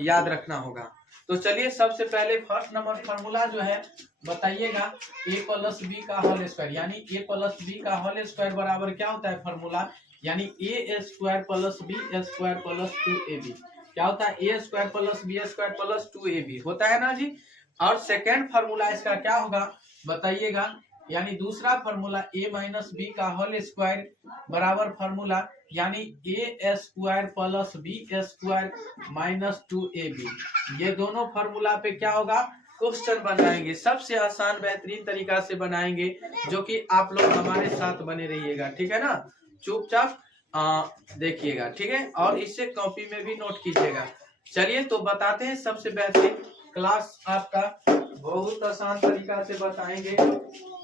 याद रखना होगा। तो चलिए सबसे पहले फर्स्ट नंबर फॉर्मूला जो है बताइएगा, a प्लस बी का होल स्क्वायर, यानी a प्लस बी का होल स्क्वायर बराबर क्या होता है फॉर्मूला, यानी A square plus B square plus 2ab। क्या होता है, A square plus B square plus 2ab होता है ना जी। और सेकेंड फॉर्मूला इसका क्या होगा बताइएगा, यानी दूसरा फॉर्मूला a माइनस बी का होल स्क्वायर बराबर फॉर्मूला, यानी A square plus B square minus 2ab। ये दोनों फॉर्मूला पे क्या होगा, क्वेश्चन बनाएंगे, सबसे आसान बेहतरीन तरीका से बनाएंगे, जो कि आप लोग हमारे साथ बने रहिएगा, ठीक है ना। चुपचाप देखिएगा, ठीक है, और इसे कॉपी में भी नोट कीजिएगा। चलिए तो बताते हैं, सबसे बेहतरीन क्लास आपका बहुत आसान तरीका से बताएंगे,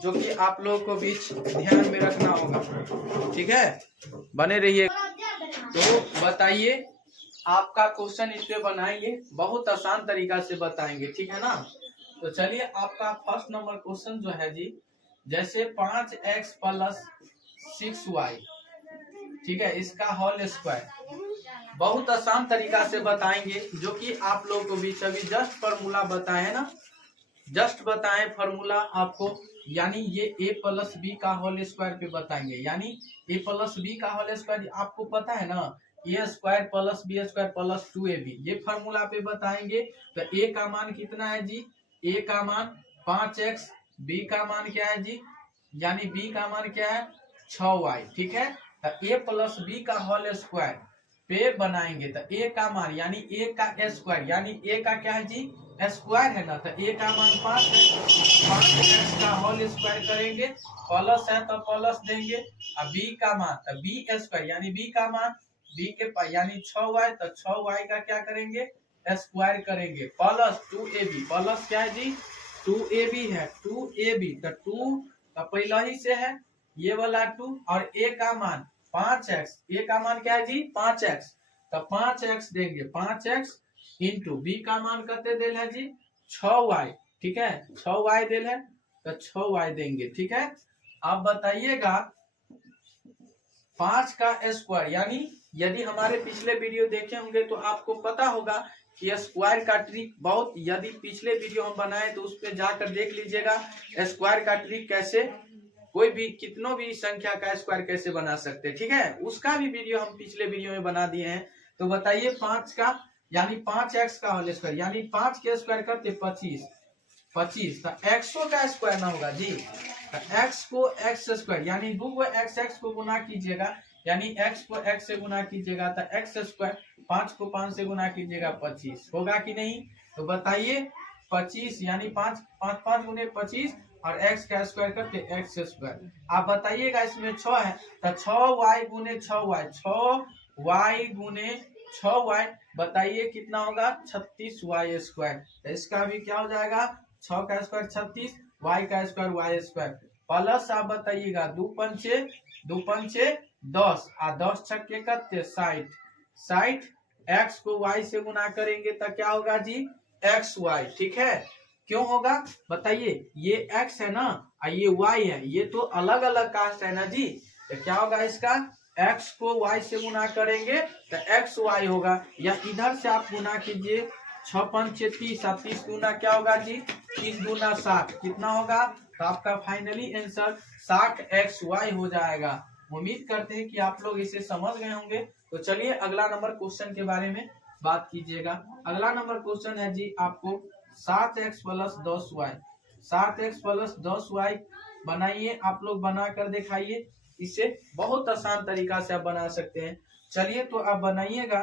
जो कि आप लोगों को बीच ध्यान में रखना होगा, ठीक है, बने रहिए। तो बताइए, आपका क्वेश्चन इस पे बनाएंगे, बहुत आसान तरीका से बताएंगे, ठीक है ना। तो चलिए आपका फर्स्ट नंबर क्वेश्चन जो है जी, जैसे 5x प्लस 6y, ठीक है, इसका होल स्क्वायर, बहुत आसान तरीका से बताएंगे, जो कि आप लोग को बीच अभी जस्ट फॉर्मूला बताए ना, जस्ट बताएं फॉर्मूला आपको, यानी ये a प्लस बी का होल स्क्वायर पे बताएंगे, यानी a प्लस बी का होल स्क्वायर आपको पता है ना, A square plus B square plus 2ab, ये फॉर्मूला पे बताएंगे। तो a का मान कितना है जी, a का मान 5x, b का मान क्या है जी, यानी b का मान क्या है 6y, ठीक है। तो a प्लस बी का होल स्क्वायर पे बनाएंगे, तो a का मान यानी a का स्क्वायर, यानी a का क्या है जी स्क्वायर है ना, तो a का मान 5 है, 5x का होल स्क्वायर करेंगे, प्लस है तो प्लस देंगे, अब b का मान तो b स्क्वायर, यानी b का मान b के यानी 6y, तो 6y का क्या करेंगे स्क्वायर करेंगे, प्लस 2ab, प्लस क्या है जी 2ab है, 2ab तो 2 तो पहला ही से है ये वाला 2, और a का मान 5x, a का मान क्या है जी 5x, तो 5x देंगे, 5x इंटू बी का मान कते देल है जी 6y, ठीक है, 6y देल है तो 6y देंगे, ठीक है। अब बताइएगा 5 का स्क्वायर, यानी यदि हमारे पिछले वीडियो देखे होंगे तो आपको पता होगा कि स्क्वायर का ट्रिक बहुत, यदि पिछले वीडियो हम बनाए तो उस पर जाकर देख लीजिएगा, स्क्वायर का ट्रिक कैसे, कोई भी कितनों भी संख्या का स्क्वायर कैसे बना सकते हैं, ठीक है, उसका भी वीडियो हम पिछले वीडियो में बना दिए हैं। तो बताइए 5 का यानी 5x का होल स्क्वायर, यानी 5 के स्क्वायर करते 25, 25 तो एक्सो का स्क्वायर ना होगा जी, तो x को x स्क्वायर, यानी दो x को गुना कीजिएगा, यानी x को x से गुना कीजिएगा तो x स्क्वायर, 5 को 5 से गुना कीजिएगा 25 होगा कि नहीं। तो बताइए 25 यानी 5 5 5 गुने 25 और x का स्क्वायर करते x स्क्वायर। आप बताइएगा इसमें 6 है तो 6y गुने 6y, 6y गुने 6y, बताइए कितना होगा 36y स्क्वायर। तो इसका भी क्या हो जाएगा 6 का स्क्वायर 36, y का स्क्वायर y स्क्वायर, प्लस आप बताइएगा 2 पंचे 10 और 10 छक्के कत्ते 60, 60 x को y से गुना करेंगे तो क्या होगा जी xy, ठीक है। क्यों होगा बताइए, ये x है ना और ये y है, ये तो अलग अलग कास्ट है ना जी, तो क्या होगा इसका x को y से गुना करेंगे तो xy होगा, या इधर से आप गुना कीजिए 6 पंचे 30 और 30 गुना क्या होगा जी 30 गुना 60, कितना होगा, तो आपका फाइनली आंसर 60xy हो जाएगा। उम्मीद करते हैं कि आप लोग इसे समझ गए होंगे। तो चलिए अगला नंबर क्वेश्चन के बारे में बात कीजिएगा। अगला नंबर क्वेश्चन है जी आपको 7x plus 10y, 7x plus 10y बनाइए, आप लोग बना कर दिखाइए, इसे बहुत आसान तरीका से आप बना सकते हैं। चलिए तो आप बनाइएगा,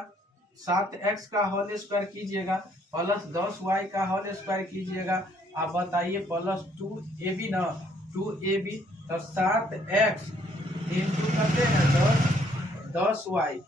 7x का होल स्क्वायर कीजिएगा प्लस 10y का होल स्क्वायर कीजिएगा, आप बताइए प्लस 2ab ना 2ab, तो 7x इंटू करते हैं 10y,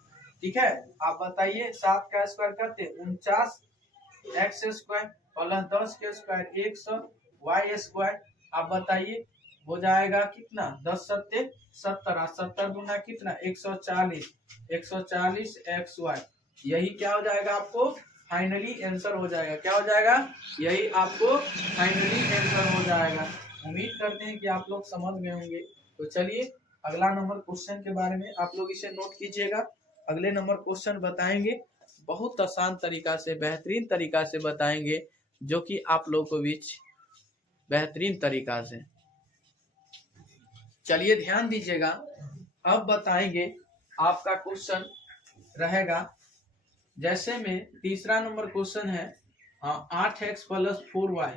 ठीक है। आप बताइए 7 का स्क्वायर करते 49x स्क्वायर प्लस 10 के स्क्वायर 100y स्क्वायर, आप बताइए हो जाएगा कितना 10 सत्ते 70 और 70 गुना कितना 140, 140 xy, यही क्या हो जाएगा आपको फाइनली आंसर हो जाएगा, क्या हो जाएगा यही आपको फाइनली आंसर हो जाएगा। उम्मीद करते हैं कि आप लोग समझ गए होंगे। तो चलिए अगला नंबर क्वेश्चन के बारे में आप लोग इसे नोट कीजिएगा, अगले नंबर क्वेश्चन बताएंगे, बहुत आसान तरीका से, बेहतरीन तरीका से बताएंगे, जो कि आप लोगों को बीच बेहतरीन तरीका से। चलिए ध्यान दीजिएगा, अब बताएंगे आपका क्वेश्चन रहेगा, जैसे में तीसरा नंबर क्वेश्चन है 8x प्लस 4y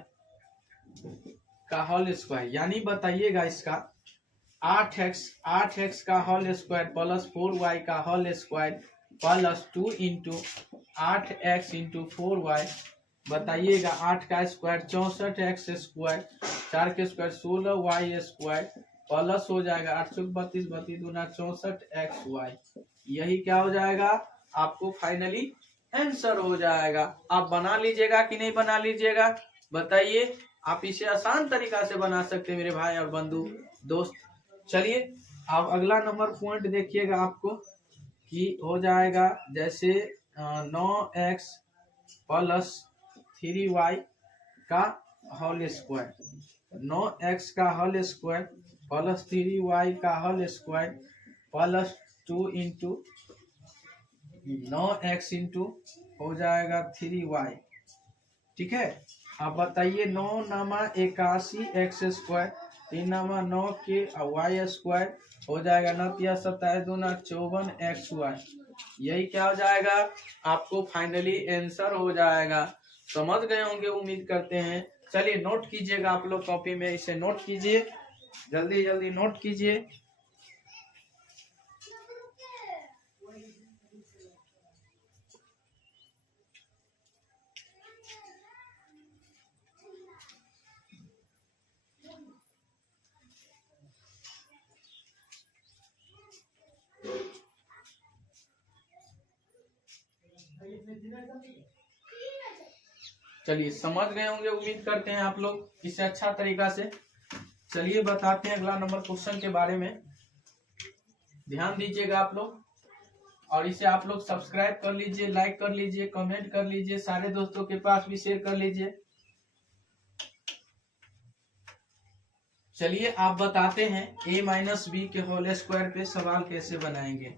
का होल स्क्वायर, यानी बताइएगा इसका 8x का होल स्क्वायर प्लस 4y का whole square plus 2 into 8x into 4y। बताइएगा 8 का स्क्वायर 64x स्क्वायर, 4 के स्क्वायर 16y स्क्वायर प्लस हो जाएगा 8 32 32 दूना 64xy। यही क्या हो जाएगा, आपको फाइनली आंसर हो जाएगा। आप बना लीजिएगा कि नहीं बना लीजिएगा, बताइए। आप इसे आसान तरीका से बना सकते हैं मेरे भाई और बंधु दोस्त। चलिए अब अगला नंबर पॉइंट देखिएगा आपको कि हो जाएगा, जैसे 9x प्लस 3y का होल स्क्वायर, 9x का होल स्क्वायर प्लस 3y का whole square plus 2 into 9x into हो जाएगा 3y। ठीक है, अब बताइए 9 नामा 81 x स्क्वायर, 3 नामा 9 के y स्क्वायर हो जाएगा 9 27 दूना 54 xy। यही क्या हो जाएगा, आपको फाइनली आंसर हो जाएगा। समझ गए होंगे उम्मीद करते हैं। चलिए नोट कीजिएगा, आप लोग कॉपी में इसे नोट कीजिए, जल्दी जल्दी नोट कीजिए। चलिए समझ गए होंगे उम्मीद करते हैं आप लोग इसे अच्छा तरीका से। चलिए बताते हैं अगला नंबर क्वेश्चन के बारे में। ध्यान दीजिएगा आप लोग, और इसे आप लोग सब्सक्राइब कर लीजिए, लाइक कर लीजिए, कमेंट कर लीजिए, सारे दोस्तों के पास भी शेयर कर लीजिए। चलिए आप बताते हैं a माइनस बी के होल स्क्वायर पे सवाल कैसे बनाएंगे।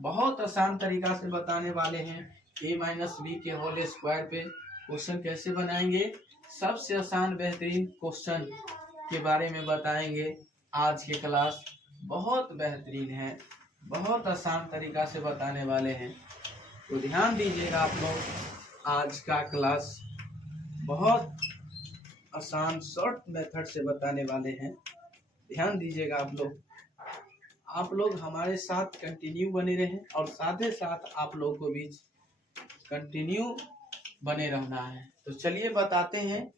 बहुत आसान तरीका से बताने वाले हैं, a माइनस बी के होल स्क्वायर पे क्वेश्चन कैसे बनाएंगे। सबसे आसान बेहतरीन क्वेश्चन के बारे में बताएंगे। आज की क्लास बहुत बेहतरीन है, बहुत आसान तरीका से बताने वाले हैं, तो ध्यान दीजिएगा आप लोग। आज का क्लास बहुत आसान शॉर्ट मेथड से बताने वाले हैं, ध्यान दीजिएगा आप लोग हमारे साथ कंटिन्यू बने रहें, और साथ ही साथ आप लोगों को भी कंटिन्यू बने रहना है। तो चलिए बताते हैं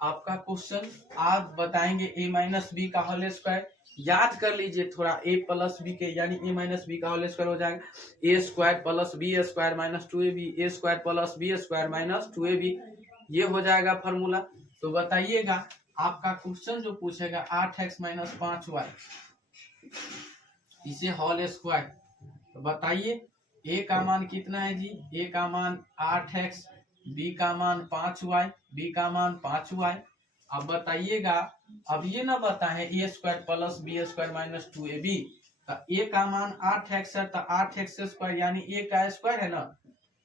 आपका क्वेश्चन। आप बताएंगे a माइनस बी का होल स्क्वायर। याद कर लीजिए थोड़ा, a प्लस बी के यानी a माइनस बी का होल स्क्वायर हो जाएगा a square plus B square minus 2ab, a square plus B square minus 2ab, ये हो जाएगा फॉर्मूला। तो बताइएगा आपका क्वेश्चन जो पूछेगा 8x माइनस 5y, इसे होल स्क्वायर। तो बताइए a का मान कितना है जी, a का मान 8x, b का मान 5y, b का मान 5y। अब बताइएगा, अब ये ना बताए a square plus B square minus 2ab, तो a का मान 8x है, तो 8x स्क्वायर यानी a का स्क्वायर है ना,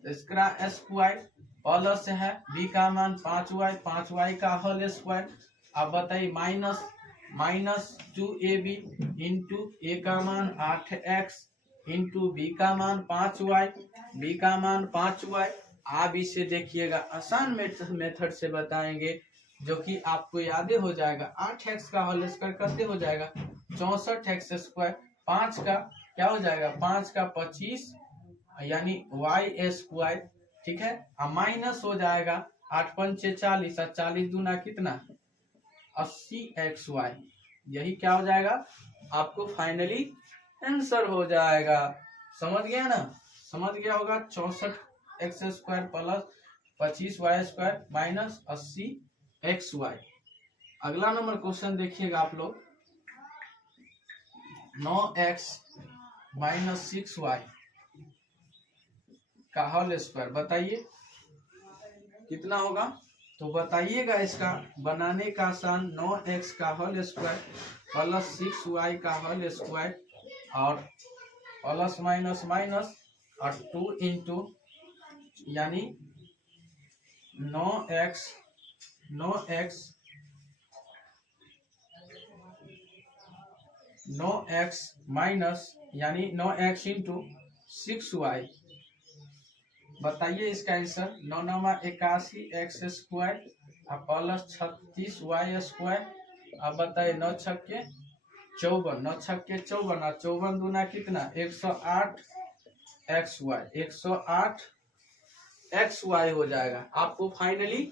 इसका स्क्वायर प्लस है b का मान 5y, 5y का होल स्क्वायर। अब बताइए माइनस 2ab इंटू a का मान 8x इंटू b का मान 5y, b का मान 5y। आप इसे देखिएगा आसान मेथड से बताएंगे, जो कि आपको याद हो जाएगा। 8x का होल स्क्वायर करते हो जाएगा 64x स्क्वायर, 5 का क्या हो जाएगा 5 का 25 यानी y स्क्वायर। ठीक है, अब माइनस हो जाएगा 8 पंचे 40, 40 दूना कितना 80xy। यही क्या हो जाएगा, आपको फाइनली आंसर हो जाएगा। समझ गया ना, समझ गया होगा। 64x square plus 25y square minus 80xy। अगला नंबर क्वेश्चन देखिएगा आप लोग, 9x माइनस 6y का होल स्क्वायर। बताइए कितना होगा। तो बताइएगा इसका बनाने का आसान, 9x का होल स्क्वायर प्लस 6y का होल स्क्वायर और प्लस माइनस माइनस और 2 इंटू यानी 9x माइनस यानी 9x इंटू 6y। बताइए इसका answer. 9 9 81 x square plus 36 y square. अब बताइए 9 छक्के 54, 9 छक्के 54 और 54 दूना कितना 108 xy, 108 xy हो जाएगा। आपको फाइनली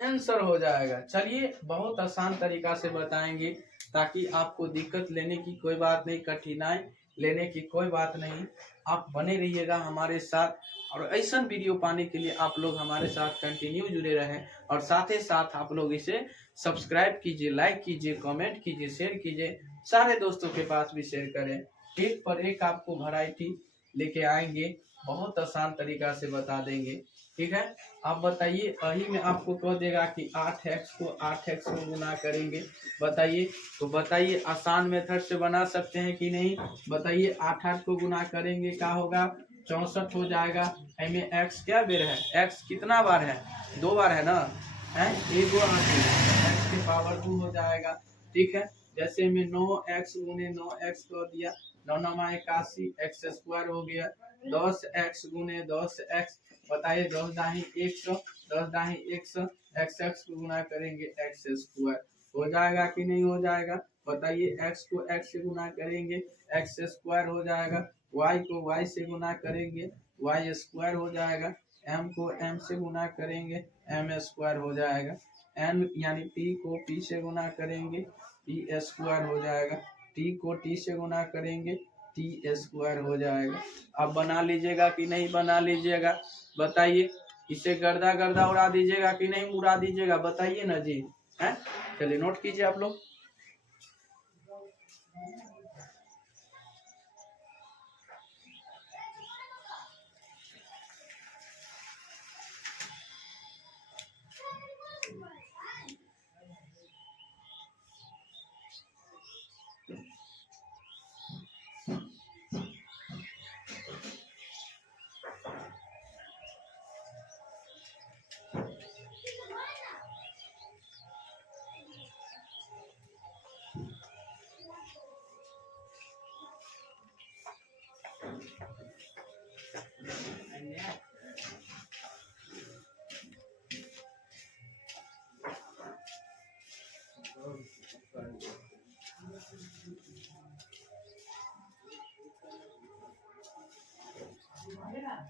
आंसर हो जाएगा। चलिए बहुत आसान तरीका से बताएंगे ताकि आपको दिक्कत लेने की कोई बात नहीं, कठिनाई लेने की कोई बात नहीं। आप बने रहिएगा हमारे साथ और ऐसा वीडियो पाने के लिए आप लोग हमारे साथ कंटिन्यू जुड़े रहें और साथ ही साथ आप लोग इसे सब्सक्राइब कीजिए, लाइक कीजिए, कमेंट कीजिए, शेयर कीजिए, सारे दोस्तों के पास भी शेयर करें। एक पर एक आपको वैरायटी लेके आएंगे, बहुत आसान तरीका से बता देंगे। ठीक है, आप बताइए। यही में आपको कह देगा कि 8x को 8x को गुना करेंगे। बताइए, तो बताइए आसान मेथड से बना सकते हैं कि नहीं? बताइए 8 8 को गुना करेंगे क्या होगा 64 हो जाएगा। में x क्या बेर है? x कितना बार है? 2 बार है ना, है एक x के पावर 2 हो जाएगा। ठीक है, जैसे में 9x गुने 9x कर दिया, 9 9 81 x स्क्वायर हो गया। 10x गुने 10x, बताइए 10 दाही 100, 10 दाही 100, x को गुना करेंगे x स्क्वायर हो जाएगा कि नहीं हो जाएगा? बताइए x को x से गुना करेंगे x स्क्वायर हो जाएगा, y को y से गुना करेंगे y स्क्वायर हो जाएगा, m को m से गुना करेंगे m स्क्वायर हो जाएगा, n यानी t को p से गुना करेंगे t स्क्वायर हो जाएगा, t को t से गुना करेंगे t स्क्वायर हो जाएगा। अब बना लीजिएगा कि नहीं बना लीजिएगा? बताइए, इसे गर्दा गर्दा उड़ा दीजिएगा कि नहीं उड़ा दीजिएगा? बताइए ना जी, है? चलिए नोट कीजिए आप लोग।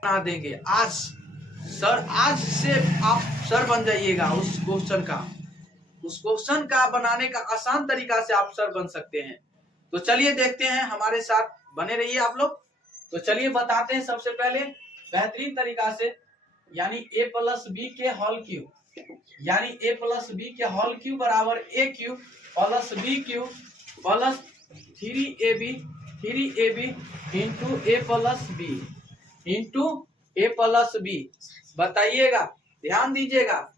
बना देंगे आज सर, आज से आप सर बन जाइएगा। उस क्वेश्चन का बनाने का आसान तरीका से आप सर बन सकते हैं। तो चलिए देखते हैं, हमारे साथ बने रहिए आप लोग। तो चलिए बताते हैं सबसे पहले बेहतरीन तरीका से, यानी a प्लस बी के होल क्यूब, यानी a प्लस बी के होल क्यूब बराबर a cube plus B cube plus 3ab into a plus B into a plus B. बताइएगा, ध्यान दीजिएगा,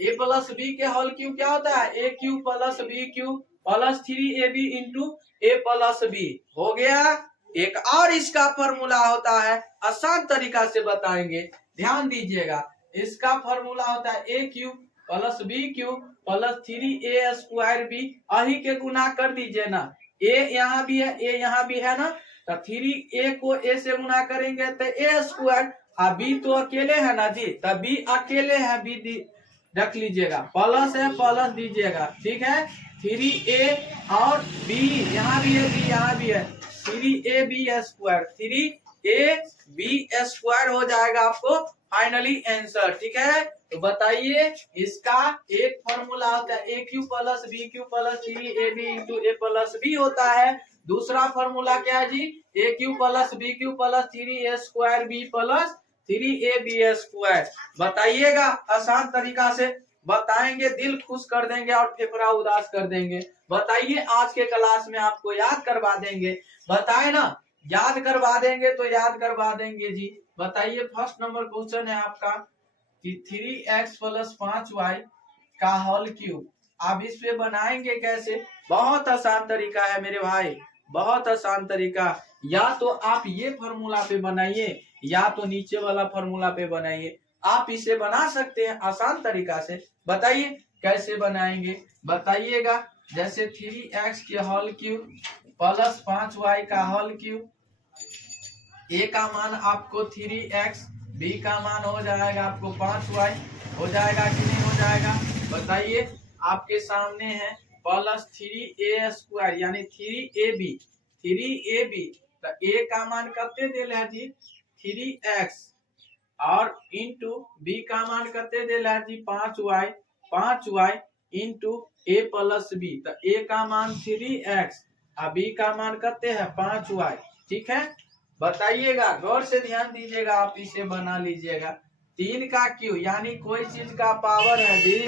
a प्लस बी के होल क्यूब क्या होता है? a cube plus B cube plus 3ab into a plus B हो गया। एक और इसका फॉर्मूला होता है, आसान तरीका से बताएंगे, ध्यान दीजिएगा। इसका फॉर्मूला होता है a cube plus B cube plus 3a square B. अही के गुना कर दीजिए ना, a यहाँ भी है, a यहाँ भी है ना, तो 3a को a से गुना करेंगे तो a स्क्वायर, b तो अकेले है ना जी, तब b अकेले है, b रख लीजिएगा, प्लस है प्लस दीजिएगा। ठीक है, 3a और b यहाँ भी है, b यहाँ भी है, 3ab स्क्वायर, 3ab स्क्वायर हो जाएगा आपको फाइनली आंसर। ठीक है, तो बताइए, इसका एक फॉर्मूला होता है a cube plus B cube plus 3ab into a plus B होता है। दूसरा फॉर्मूला क्या है जी? a cube plus B cube plus 3a square B plus 3ab square. बताइएगा, आसान तरीका से बताएंगे, दिल खुश कर देंगे और फेफड़ा उदास कर देंगे। बताइए, आज के क्लास में आपको याद करवा देंगे। बताए ना, याद करवा देंगे तो याद करवा देंगे जी। बताइए, फर्स्ट नंबर क्वेश्चन है आपका कि 3x प्लस 5y का होल क्यूब। आप इस पे बनाएंगे कैसे? बहुत आसान तरीका है मेरे भाई, बहुत आसान तरीका। या तो आप ये फॉर्मूला पे बनाइए या तो नीचे वाला फॉर्मूला पे बनाइए। आप इसे बना सकते हैं आसान तरीका से। बताइए कैसे बनाएंगे, बताइएगा। जैसे 3x के होल क्यूब प्लस 5y का होल क्यूब, a का मान आपको 3x, b का मान हो जाएगा आपको 5y, हो जाएगा कि नहीं हो जाएगा बताइए। आपके सामने है प्लस 3a स्क्वायर यानी 3ab, 3ab तो a का मान कितने दे है जी 3x, और इंटू b का मान कितने दे है जी 5y, 5y into a plus b, तो a का मान 3x और b का मान कितने है 5y। ठीक है, बताइएगा, गौर से ध्यान दीजिएगा, आप इसे बना लीजिएगा। 3 का क्यू यानी कोई चीज का पावर है जी,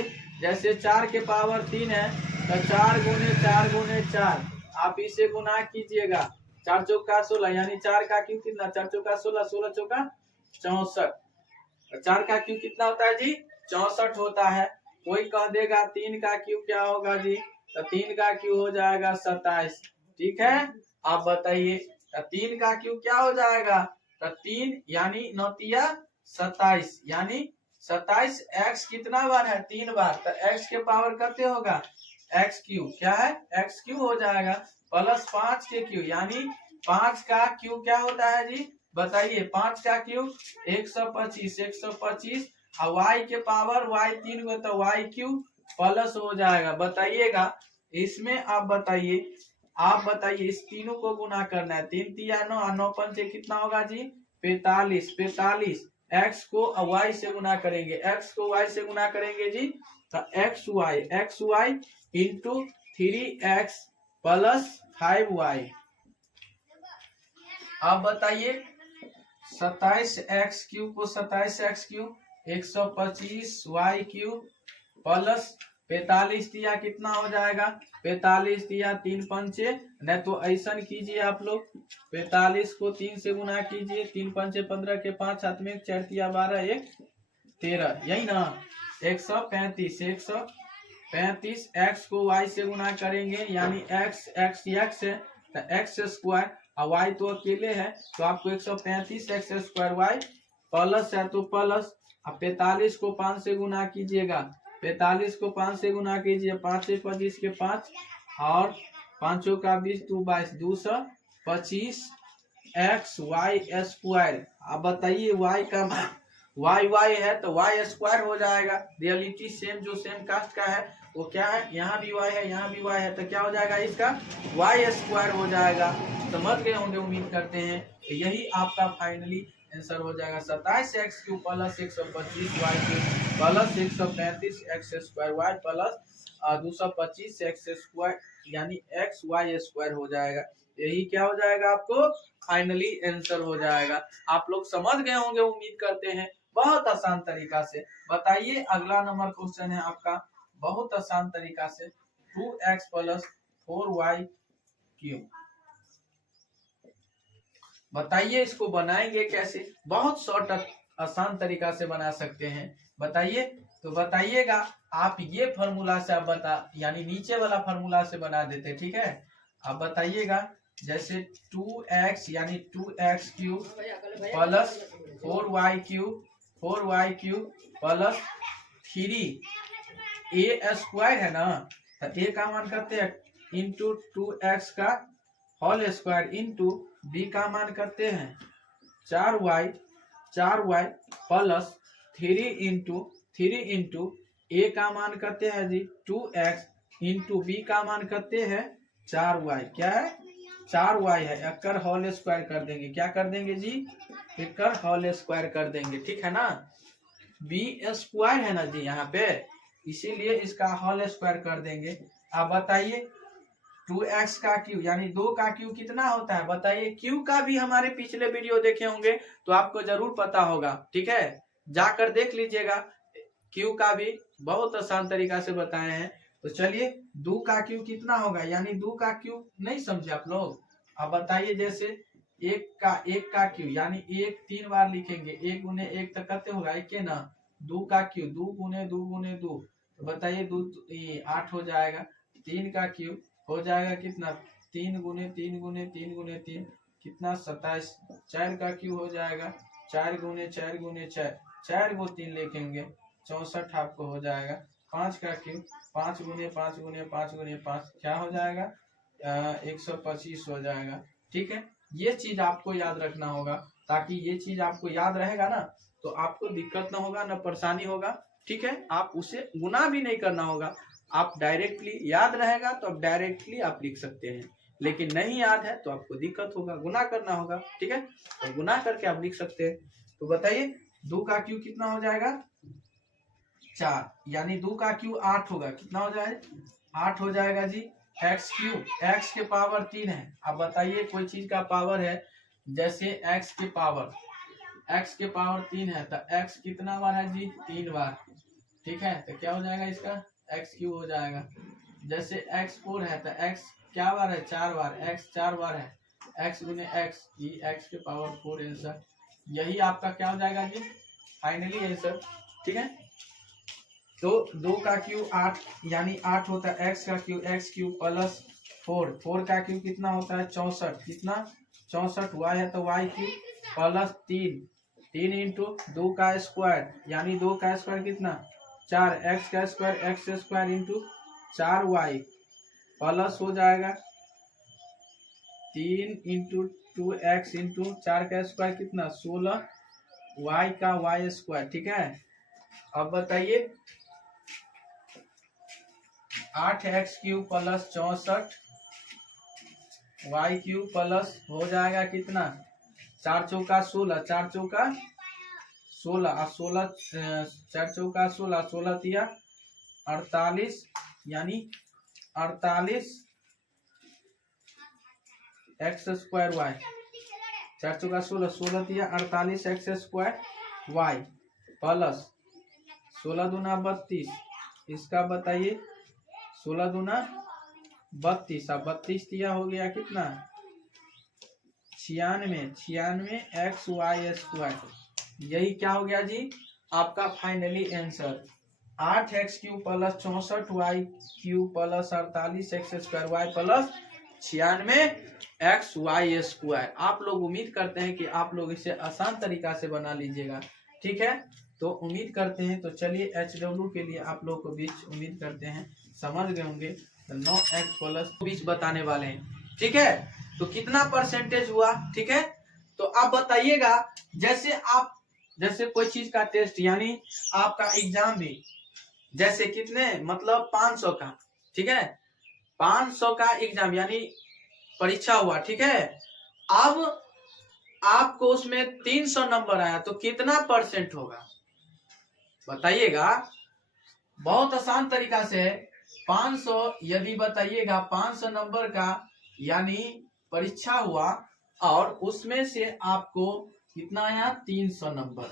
जैसे 4 के पावर 3 है तो 4 गुने 4 गुने 4, आप इसे गुना कीजिएगा। 4 चौका 16 यानी 4 का क्यू कितना 4 चौका 16, 16 चौका 64, 4 का क्यू कितना होता है जी 64 होता है। कोई कह देगा 3 का क्यू क्या होगा जी, तो 3 का क्यू हो जाएगा 27। ठीक है, आप बताइए 3 का क्यू क्या हो जाएगा, तो 3 यानी 9 27 यानी 27। एक्स कितना बार है 3 बार, तो एक्स के पावर कितने होगा एक्स क्यू, क्या है एक्स क्यू हो जाएगा, प्लस 5 के क्यू यानी 5 का क्यू क्या होता है जी बताइए। 5 का क्यू 125, 125 और वाई के पावर वाई 3 को तो वाई क्यू प्लस हो जाएगा। बताइएगा इसमें आप बताइए इस तीनों को गुना करना है, 3 तिया 9 और 9 पंचे कितना होगा जी 45, 45 एक्स को वाई से गुना करेंगे, एक्स को वाई से गुना करेंगे जी, तो x Y into 3x plus 5y। अब बताइए 27x क्यूब को 27x cube 125y cube plus 45 दिया कितना हो जाएगा 45 दिया 3 पंचे, नहीं तो ऐसा कीजिए आप लोग 45 को 3 से गुना कीजिए, 3 पंचे 15 के 5 हाथ में 4 तिया 12 1 13, यही ना 135, 135 x को y से गुना करेंगे यानी x x x है तो x स्क्वायर और y तो अकेले है तो आपको 135 x स्क्वायर y प्लस है तो प्लस, अब 45 को 5 से गुना कीजिएगा, 45 को 5 से गुना कीजिए, 5 से 25 के 5 और 5 का 20 तो 22, 225 x y स्क्वायर। अब बताइए y का y है तो y स्क्वायर हो जाएगा, रियलिटी सेम जो सेम कास्ट का है वो क्या है, यहाँ भी y है यहाँ भी y है तो क्या हो जाएगा इसका y स्क्वायर हो जाएगा। समझ गए होंगे उम्मीद करते हैं, यही आपका फाइनली आंसर हो जाएगा 27x cube plus 125y cube plus 135 x square y plus 225 x square यानी x y स्क्वायर हो जाएगा। यही क्या हो जाएगा आपको फाइनली आंसर हो जाएगा। आप लोग समझ गए होंगे उम्मीद करते हैं, बहुत आसान तरीका से। बताइए अगला नंबर क्वेश्चन है आपका बहुत आसान तरीका से 2x प्लस 4y क्यूब। बताइए इसको बनाएंगे कैसे, बहुत शॉर्ट आसान तरीका से बना सकते हैं। बताइए, तो बताइएगा आप ये फॉर्मूला से आप यानी नीचे वाला फॉर्मूला से बना देते, ठीक है। अब बताइएगा जैसे 2x यानी 2x cube plus 4y cube plus 3a square है ना, तो a का मान करते हैं इंटू 2x का होल स्क्वायर इंटू b का मान करते हैं 4y प्लस 3 इंटू a का मान करते हैं जी 2x इंटू b का मान करते हैं 4y, क्या है 4y है, एकर होल स्क्वायर कर देंगे, क्या कर देंगे जी एकर होल स्क्वायर कर देंगे, ठीक है ना। b स्क्वायर है ना जी यहाँ पे, इसीलिए इसका होल स्क्वायर कर देंगे। अब बताइए 2x का क्यू यानी 2 का क्यू कितना होता है बताइए। क्यू का भी हमारे पिछले वीडियो देखे होंगे तो आपको जरूर पता होगा, ठीक है, जाकर देख लीजिएगा। क्यू का भी बहुत आसान तरीका से बताए हैं। तो चलिए 2 का क्यू कितना होगा यानी 2 का क्यू नहीं समझे आप लोग। अब बताइए जैसे 1 का क्यू यानी 1 3 बार लिखेंगे, 1 गुने 1 तक कितने होगा 1 के ना, 2 का क्यू 2 गुने 2 गुने 2, तो बताइए 2 8 हो जाएगा। 3 का क्यू हो जाएगा कितना 3 गुने 3 गुने 3 गुने 3 कितना 27। 4 का क्यू हो जाएगा 4 गुने 4 गुने 4, 4 को 3 लिखेंगे 64 आपको हो जाएगा। 5 का क्यूब 5 गुने 5 गुने 5 गुने 5 क्या हो जाएगा 125 हो जाएगा। ठीक है, ये चीज आपको याद रखना होगा, ताकि ये चीज आपको याद रहेगा ना तो आपको दिक्कत ना होगा, ना परेशानी होगा। ठीक है, आप उसे गुना भी नहीं करना होगा, आप डायरेक्टली याद रहेगा तो आप डायरेक्टली आप लिख सकते हैं, लेकिन नहीं याद है तो आपको दिक्कत होगा, गुना करना होगा। ठीक है, तो गुना करके आप लिख सकते हैं। तो बताइए 2 का क्यू कितना हो जाएगा 4, यानी 2 का क्यू 8 होगा। कितना हो जाएगा 8 हो जाएगा जी। एक्स क्यूब एक्स के पावर 3 है। अब बताइए कोई चीज का पावर है, जैसे एक्स के पावर 3 है तो एक्स कितना बार है जी 3 बार। ठीक है, तो क्या हो जाएगा इसका एक्स क्यूब हो जाएगा। जैसे एक्स 4 है तो एक्स क्या बार है 4 बार, एक्स 4 बार है, एक्स गुने एक्स, ये एक्स के पावर 4 आंसर। यही आपका क्या हो जाएगा जी फाइनली आंसर। ठीक है, तो 2 का क्यूब 8 यानी 8 होता है। एक्स का क्यूब एक्स क्यूब प्लस 4 का क्यूब कितना होता है 64, कितना 64। वाई है तो वाई क्यूब प्लस 3 इंटू 2 का स्क्वायर, यानी 2 का स्क्वायर कितना 4, एक्स का square X square into 4 Y plus हो जाएगा 3 इंटू 2 एक्स इंटू 4 का स्क्वायर कितना 16 वाई का वाई स्क्वायर। ठीक है, अब बताइए 8 X cube plus 64 Y cube plus हो जाएगा कितना 4 चौका 16, 4 चौका 16 और 16 4 चौका 16, 16 तिया 48, यानी 48 एक्स स्क्वायर वाई, 4 चौका 16, 16 तिया 48 एक्स स्क्वायर वाई प्लस 16 दूना 32। इसका बताइए 16 दूना 32, अब 32 दिया हो गया कितना 96 एक्स वाई स्क्वायर। यही क्या हो गया जी आपका finally answer. 8 X cube plus 64 Y cube plus 48 X square Y plus 96 X Y square. आप लोग उम्मीद करते हैं कि आप लोग इसे आसान तरीका से बना लीजिएगा। ठीक है, तो उम्मीद करते हैं, तो चलिए HW के लिए आप लोग को बीच उम्मीद करते हैं समझ गए होंगे। तो 9x प्लस 20 बताने वाले हैं। ठीक है, तो कितना परसेंटेज हुआ। ठीक है, तो आप बताइएगा जैसे कोई चीज का टेस्ट यानी आपका एग्जाम भी जैसे कितने मतलब 500 का, ठीक है 500 का एग्जाम यानी परीक्षा हुआ। ठीक है, अब आपको उसमें 300 नंबर आया तो कितना परसेंट होगा बताइएगा। बहुत आसान तरीका से 500 यदि बताइएगा 500 नंबर का यानी परीक्षा हुआ और उसमें से आपको कितना आया 300 नंबर,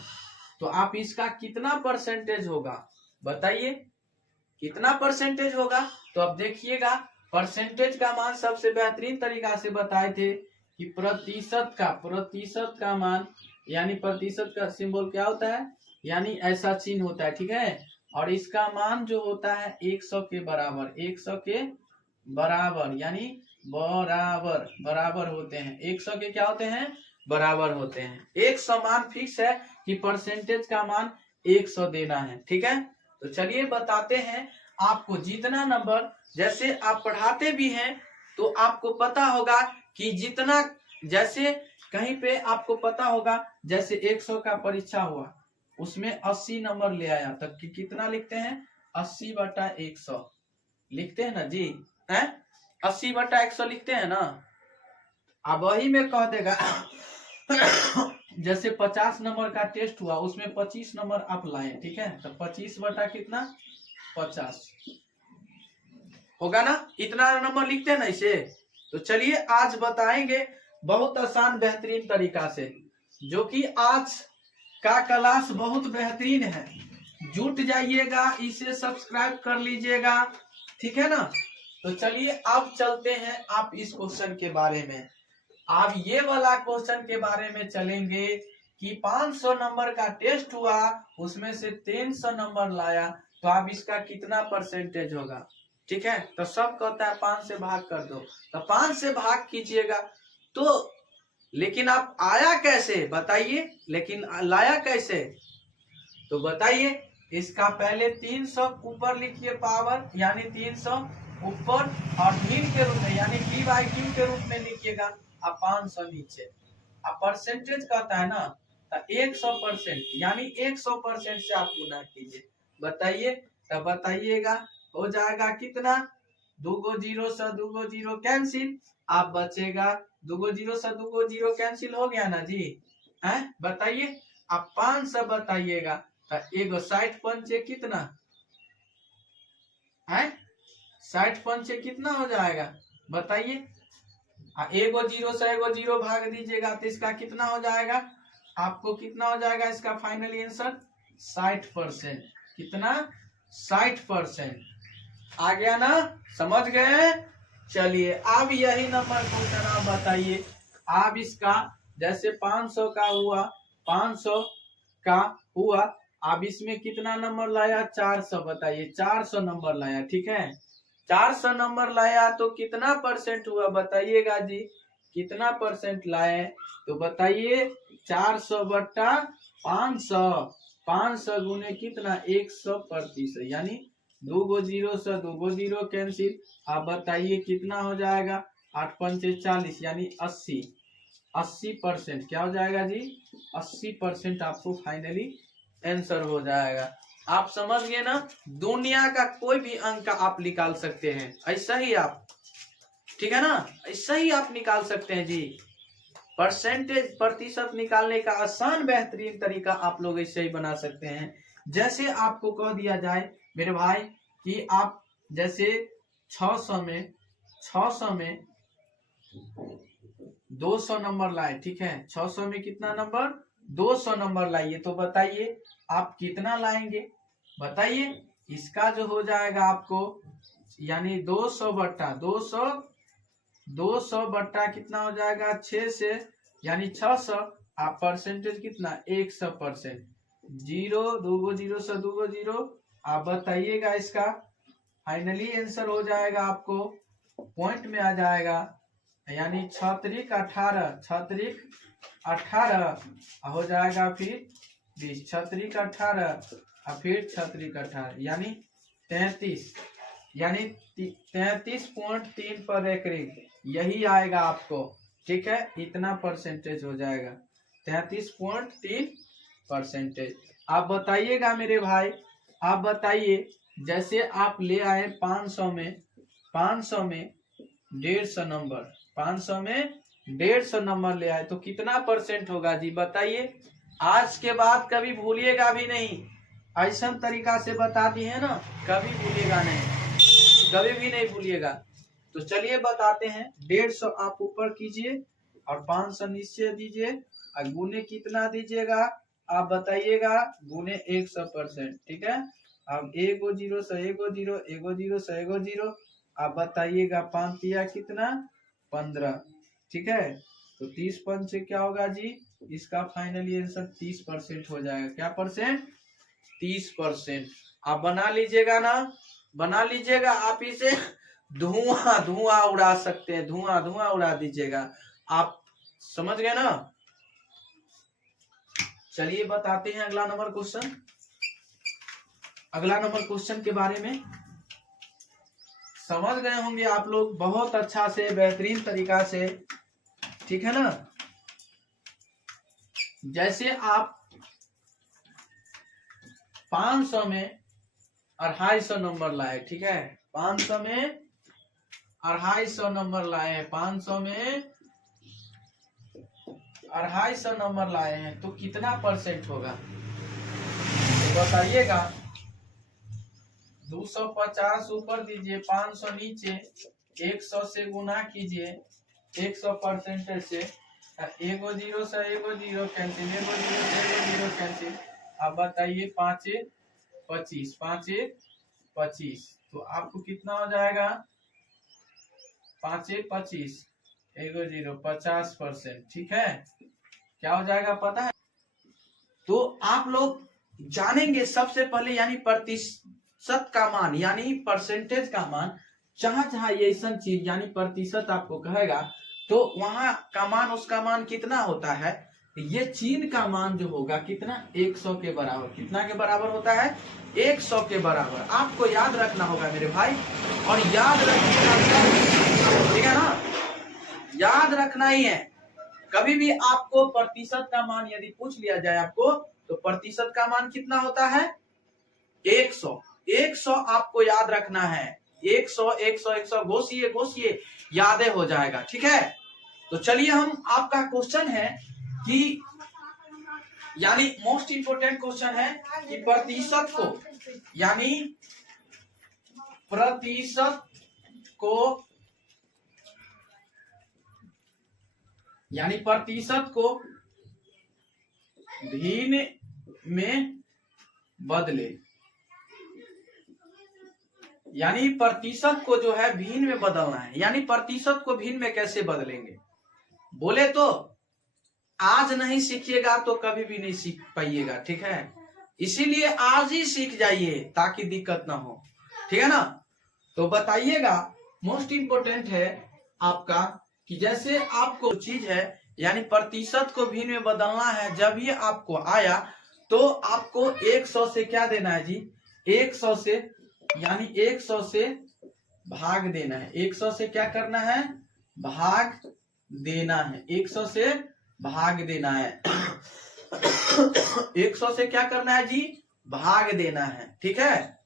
तो आप इसका कितना परसेंटेज होगा बताइए कितना परसेंटेज होगा। तो अब देखिएगा परसेंटेज का मान सबसे बेहतरीन तरीका से बताए थे कि प्रतिशत का मान, यानी प्रतिशत का सिंबल क्या होता है यानी ऐसा चिन्ह होता है। ठीक है, और इसका मान जो होता है 100 के बराबर, 100 के बराबर यानी बराबर होते हैं। 100 के क्या होते हैं बराबर होते हैं। 100 मान फिक्स है कि परसेंटेज का मान 100 देना है। ठीक है, तो चलिए बताते हैं आपको जितना नंबर, जैसे आप पढ़ाते भी हैं तो आपको पता होगा कि जितना, जैसे कहीं पे आपको पता होगा जैसे 100 का परीक्षा हुआ उसमें 80 नंबर ले आया तो कितना लिखते हैं 80/100 लिखते हैं ना जी, है 80/100 लिखते हैं ना। अब वही में कह देगा जैसे 50 नंबर का टेस्ट हुआ उसमें 25 नंबर आप लाए। ठीक है, तो 25 बटा कितना 50 होगा ना, इतना नंबर लिखते हैं ना इसे। तो चलिए आज बताएंगे बहुत आसान बेहतरीन तरीका से, जो कि आज का क्लास बहुत बेहतरीन है। जुट जाइएगा, इसे सब्सक्राइब कर लीजिएगा। ठीक है ना, तो चलिए अब चलते हैं आप इस क्वेश्चन के बारे में। आप ये वाला क्वेश्चन के बारे में चलेंगे कि 500 नंबर का टेस्ट हुआ उसमें से 300 नंबर लाया तो आप इसका कितना परसेंटेज होगा। ठीक है, तो सब कहता है 5 से भाग कर दो, तो 5 से भाग कीजिएगा। तो लेकिन आप आया कैसे बताइए, लेकिन लाया कैसे तो बताइए इसका पहले 300 ऊपर लिखिए पावर, यानी 300 ऊपर, और मीन के रूप में यानी p/q के रूप में लिखिएगा, अब 500 नीचे। अब परसेंटेज कहता है ना, तो 100%, यानी 100% से आप गुना कीजिए। बताइए, तब बताइएगा हो जाएगा कितना, 2 जीरो से 2 जीरो कैंसिल, आप बचेगा 2 जीरो से 2 जीरो कैंसिल हो गया ना जी, है बताइए। आप 500 बताइएगा, तो एगो 60 पंचे कितना है, 60 पंचे कितना हो जाएगा बताइए। एगो जीरो से एगो जीरो भाग दीजिएगा तो इसका कितना हो जाएगा, आपको कितना हो जाएगा इसका फाइनल आंसर 60%। कितना, 60%। आ गया ना, समझ गए। चलिए अब यही नंबर क्वेश्चन आप बताइए। आप इसका जैसे 500 का हुआ, 500 का हुआ, आप इसमें कितना नंबर लाया, 400। बताइए 400 नंबर लाया, ठीक है। 400 नंबर लाया तो कितना परसेंट हुआ बताइएगा जी, कितना परसेंट लाए, तो बताइए 400 बट्टा 500, 500 गुने कितना 100%, यानी 2 जीरो से 2 जीरो कैंसिल। आप बताइए कितना हो जाएगा, 8 पंचे 40, यानी 80%। क्या हो जाएगा जी, 80% आपको फाइनली आंसर हो जाएगा। आप समझ गए ना, दुनिया का कोई भी अंक आप निकाल सकते हैं, ऐसा ही आप, ठीक है ना, ऐसा ही आप निकाल सकते हैं जी। परसेंटेज, प्रतिशत निकालने का आसान बेहतरीन तरीका आप लोग ऐसे ही बना सकते हैं। जैसे आपको कह दिया जाए मेरे भाई कि आप जैसे 600 में 200 नंबर लाए, ठीक है, 600 में कितना नंबर, 200 नंबर लाइए, तो बताइए आप कितना लाएंगे, बताइए। इसका जो हो जाएगा आपको, यानी 200 बट्टा 200 बट्टा कितना हो जाएगा 6 से, यानी 600। आप परसेंटेज कितना 100%। 2 जीरो से 2 जीरो, आप बताइएगा इसका फाइनली आंसर हो जाएगा, आपको पॉइंट में आ जाएगा, यानी 6 18 हो जाएगा, फिर 20 6 18 और फिर 6 18, यानी 33, यानी 33.3 पर एकड़, यही आएगा आपको, ठीक है। इतना परसेंटेज हो जाएगा 33.3%। आप बताइएगा मेरे भाई, आप बताइए जैसे आप ले आए 500 में 150 नंबर, 500 में 150 नंबर ले आए तो कितना परसेंट होगा जी बताइए। आज के बाद कभी भूलिएगा भी नहीं, ऐसा तरीका से बता दिए है ना, कभी भूलिएगा नहीं, कभी भी नहीं भूलिएगा। तो चलिए बताते हैं, 150 आप ऊपर कीजिए और 500 नीचे दीजिए, और गुने कितना दीजिएगा आप बताइएगा, गुने 100%, ठीक है। अब 1 जीरो से 1 जीरो, 1 जीरो से 1 जीरो, आप बताइएगा 5 दिया कितना 15, ठीक है। तो 30 पंच से क्या होगा जी, इसका फाइनली आंसर 30% हो जाएगा। क्या परसेंट, 30%। आप बना लीजिएगा ना, बना लीजिएगा, आप इसे धुआं उड़ा सकते हैं, धुआं उड़ा दीजिएगा। आप समझ गए ना। चलिए बताते हैं अगला नंबर क्वेश्चन। अगला नंबर क्वेश्चन के बारे में समझ गए होंगे आप लोग बहुत अच्छा से, बेहतरीन तरीका से, ठीक है ना। जैसे आप 500 में 250 नंबर लाए, ठीक है, 500 में 250 नंबर लाए हैं, 500 में 250 नंबर लाए हैं, तो कितना परसेंट होगा तो बताइएगा। 250 ऊपर दीजिए, 500 नीचे, 100 से गुना कीजिए 100% से, 1 जीरो से 1 जीरो कैंसिल, 1 जीरो से 1 जीरो कैंसिल। अब बताइए 5 25, 5 25, तो आपको कितना हो जाएगा, 5 25, 1 जीरो 50%, ठीक है। क्या हो जाएगा पता है। तो आप लोग जानेंगे सबसे पहले, यानी प्रतिशत का मान, यानी परसेंटेज का मान, जहां जहां ये ऐसा चीज यानी प्रतिशत आपको कहेगा तो वहां का मान, उसका मान कितना होता है, ये चीन का मान जो होगा कितना 100 के बराबर, कितना के बराबर होता है 100 के बराबर। आपको याद रखना होगा मेरे भाई, और याद रखना, ठीक है ना, याद रखना ही है। कभी भी आपको प्रतिशत का मान यदि पूछ लिया जाए आपको, तो प्रतिशत का मान कितना होता है 100। 100 आपको याद रखना है, 100 100 100 घोषिए घोषिए, यादें हो जाएगा, ठीक है। तो चलिए हम, आपका क्वेश्चन है कि यानी मोस्ट इंपोर्टेंट क्वेश्चन है कि प्रतिशत को, यानी प्रतिशत को, यानी प्रतिशत को भिन्न में बदले, यानी प्रतिशत को जो है भिन्न में बदलना है। यानी प्रतिशत को भिन्न में कैसे बदलेंगे, बोले तो आज नहीं सीखिएगा तो कभी भी नहीं सीख पाइएगा, ठीक है। इसीलिए आज ही सीख जाइए ताकि दिक्कत ना हो, ठीक है ना। तो बताइएगा, मोस्ट इंपोर्टेंट है आपका कि जैसे आपको चीज है, यानी प्रतिशत को भिन्न में बदलना है, जब ये आपको आया तो आपको 100 से क्या देना है जी, 100 से, यानी 100 से भाग देना है। 100 से क्या करना है, भाग देना है, 100 से भाग देना है। 100 से क्या करना है जी, भाग देना है, ठीक है।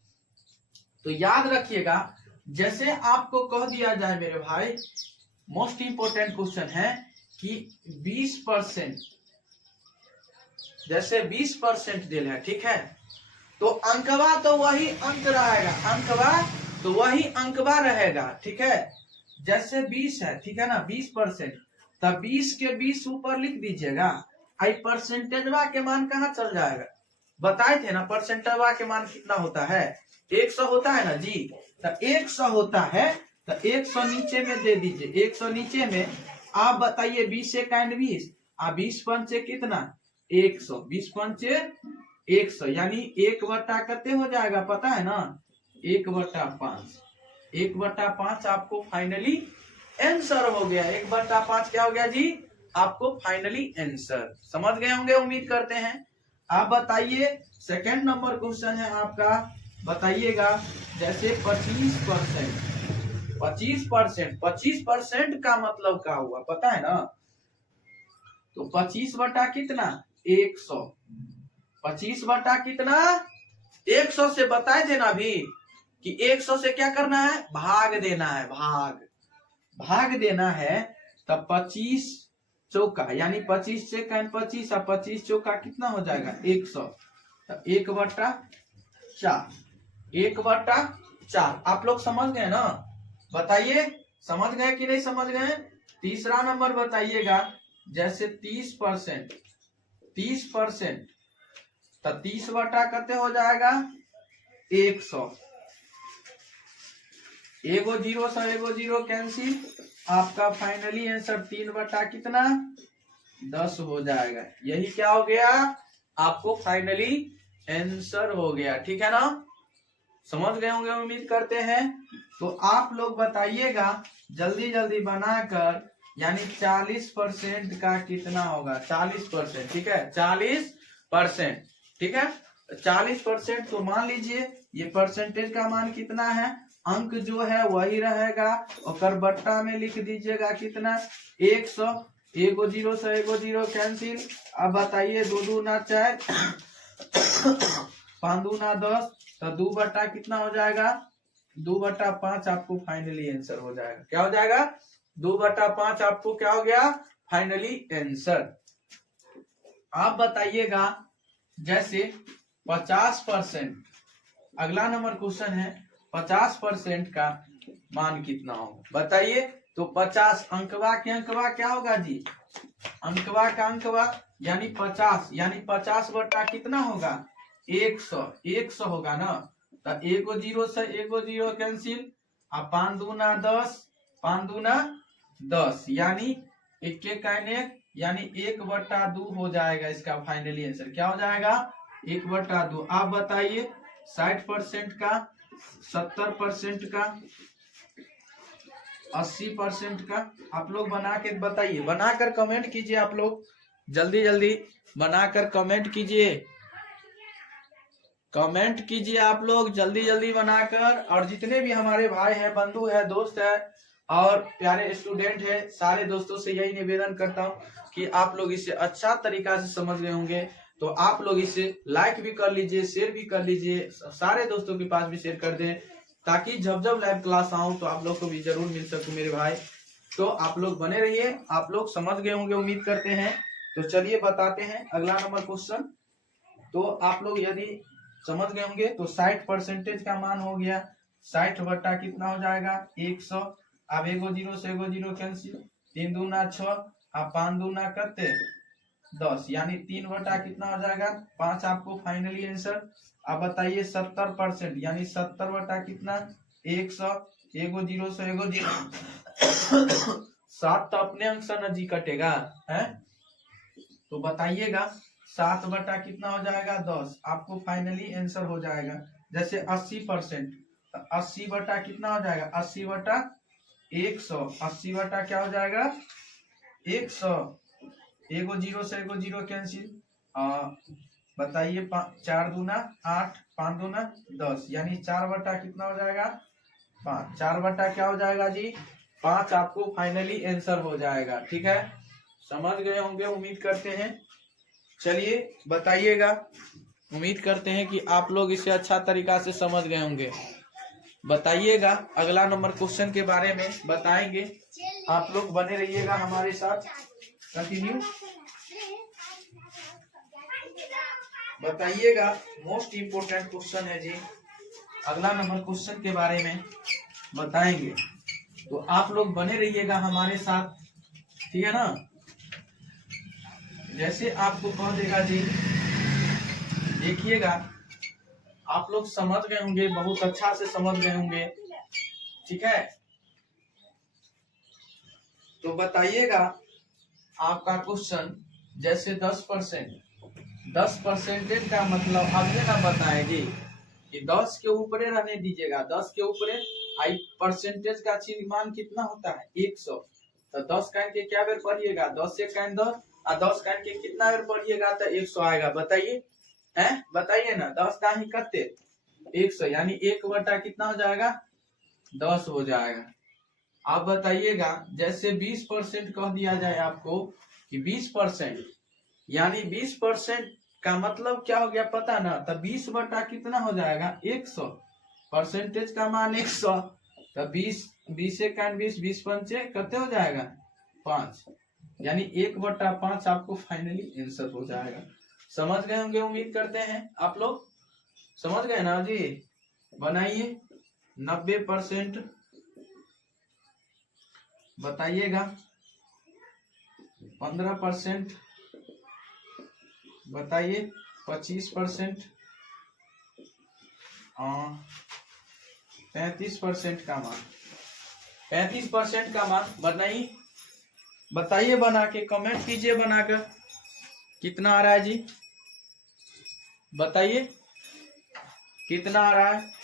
तो याद रखिएगा, जैसे आपको कह दिया जाए मेरे भाई, मोस्ट इंपोर्टेंट क्वेश्चन है कि 20%, जैसे 20% दिल है, ठीक है, तो अंकवा तो वही अंक रहेगा, अंकवा तो वही अंकवा रहेगा, ठीक है। जैसे 20 है, ठीक है ना, 20%, तब 20 के 20 ऊपर लिख दीजिएगा। आई परसेंटेजवा के मान कहाँ चल जाएगा, बताए थे ना, परसेंटेजवा के मान कितना होता है 100 होता है ना जी। तो 100 होता है, तो 100 नीचे में दे दीजिए, 100 नीचे में। आप बताइए 20 से 20, 20 पंचे कितना 100, 20 पंचे 100, यानी 1/, कितने हो जाएगा पता है ना, 1/5। 1/5 आपको फाइनली आंसर हो गया। 1/5 क्या हो गया जी, आपको फाइनली आंसर। समझ गए होंगे, उम्मीद करते हैं। आप बताइए, सेकंड नंबर क्वेश्चन है आपका, बताइएगा जैसे 25%, 25% का मतलब क्या हुआ पता है ना, तो 25 बटा कितना 100, 25 बटा कितना 100 से बताए थे ना अभी कि 100 से क्या करना है, भाग देना है, भाग देना है। तब 25 चौका, यानी 25 से 25 और 25 चौका कितना हो जाएगा 100, तो 1/4, 1/4। आप लोग समझ गए ना, बताइए समझ गए कि नहीं समझ गए। तीसरा नंबर बताइएगा, जैसे 30%, 30%, तो 30 बटा कितने हो जाएगा 100, एगो जीरो से एगो जीरो कैंसिल, आपका फाइनली आंसर 3 बटा कितना 10 हो जाएगा। यही क्या हो गया, आपको फाइनली आंसर हो गया, ठीक है ना। समझ गए होंगे उम्मीद करते हैं। तो आप लोग बताइएगा जल्दी जल्दी बनाकर, यानी 40% का कितना होगा 40%, ठीक है 40%, ठीक है 40%। तो मान लीजिए ये परसेंटेज का मान कितना है, अंक जो है वही रहेगा, और बट्टा में लिख दीजिएगा कितना 100, एगो जीरो से एगो जीरो कैंसिल। अब बताइए 2 दूना 4, 5 दूना 10, तो 2 बटा कितना हो जाएगा 2/5 आपको फाइनली आंसर हो जाएगा। क्या हो जाएगा 2/5 आपको क्या हो गया फाइनली आंसर। आप बताइएगा जैसे 50%, अगला नंबर क्वेश्चन है 50% का मान कितना हो बताइए। तो 50 अंकवा के अंकवा क्या होगा जी, अंकवा का अंकवा यानी 50, यानी 50 बटा कितना होगा 100, 100 होगा ना। तो एगो जीरो से एगो जीरो कैंसिल, अब 5 दूना 10, 5 दूना 10, यानी 1 का 1, यानी 1/2 हो जाएगा। इसका फाइनली आंसर क्या हो जाएगा 1/2। आप बताइए 60% का, 70% का, 80% का, आप लोग बना के बताइए, बनाकर कमेंट कीजिए आप लोग जल्दी जल्दी बनाकर कमेंट कीजिए, कमेंट कीजिए आप लोग जल्दी जल्दी बनाकर। और जितने भी हमारे भाई हैं, बंधु है, दोस्त है और प्यारे स्टूडेंट है, सारे दोस्तों से यही निवेदन करता हूँ कि आप लोग इसे अच्छा तरीका से समझ गए होंगे तो आप लोग इसे लाइक भी कर लीजिए, शेयर भी कर लीजिए, सारे दोस्तों के पास भी शेयर कर दें, ताकि जब जब लाइव क्लास आऊं तो आप लोग को भी जरूर मिल सकूं मेरे भाई। तो आप लोग बने रहिए, आप लोग समझ गए होंगे उम्मीद करते हैं। तो चलिए बताते हैं अगला नंबर क्वेश्चन। तो आप लोग यदि समझ गए होंगे तो 60% का मान हो गया 60 बट्टा कितना हो जाएगा 100। अब एगो जीरो से एगो जीरो कैंसिल, 3 दूना 6 अब 5 दूना करते 10, यानी 3 बटा कितना हो जाएगा 5 आपको फाइनली आंसर। अब बताइए 70% यानी 70 बटा कितना 100, एगो जीरो से एगो जीरो 7 तो अपने अंक से न जी कटेगा है, तो बताइएगा 7 बटा कितना हो जाएगा 10, आपको फाइनली आंसर हो जाएगा। जैसे 80%, 80 बटा कितना हो जाएगा 80 बटा 100, 80 बटा क्या हो जाएगा 100, एगो जीरो से एगो जीरो कैंसिल, बताइए 4 दूना 8, 5 दूना 10, यानी 4 बटा कितना हो जाएगा 5, 4 बटा क्या हो जाएगा जी 5, आपको फाइनली आंसर हो जाएगा। ठीक है, समझ गए होंगे उम्मीद करते हैं। चलिए बताइएगा, उम्मीद करते हैं कि आप लोग इसे अच्छा तरीका से समझ गए होंगे। बताइएगा अगला नंबर क्वेश्चन के बारे में बताएंगे, आप लोग बने रहिएगा हमारे साथ, कंटिन्यू बताइएगा। मोस्ट इम्पोर्टेंट क्वेश्चन है जी, अगला नंबर क्वेश्चन के बारे में बताएंगे, तो आप लोग बने रहिएगा हमारे साथ, ठीक है ना। जैसे आपको कह देगा जी, देखिएगा आप लोग समझ गए होंगे, बहुत अच्छा से समझ गए होंगे, ठीक है। तो बताइएगा आपका क्वेश्चन जैसे 10% का मतलब आपने ना बताएंगे कि 10 के ऊपर रहने दीजिएगा, 10 के ऊपर आई परसेंटेज का चिन्ह मान कितना होता है 100, तो 10 काट के क्या बेर पढ़िएगा 10 से काट 10 और 10 काट के कितना बेर पढ़िएगा तो 100 आएगा। बताइए हैं, बताइए ना, 10 का ही करते 100, यानी 1 बटा कितना हो जाएगा 10 हो जाएगा। आप बताइएगा जैसे 20% कह दिया जाए आपको कि 20%, यानी 20% का मतलब क्या हो गया पता ना, तो 20 बटा कितना हो जाएगा 100, परसेंटेज का मान 100, तो 20 से 20 पंचे करते हो जाएगा 5, यानी 1 बटा 5 आपको फाइनली आंसर हो जाएगा। समझ गए होंगे उम्मीद करते हैं, आप लोग समझ गए ना जी। बनाइए 90% बताइएगा, 15% बताइए, 25%, 35% का मान, 35% का मान बनाइए, बताइए बना के कमेंट कीजिए बनाकर कितना आ रहा है जी, बताइए कितना आ रहा है।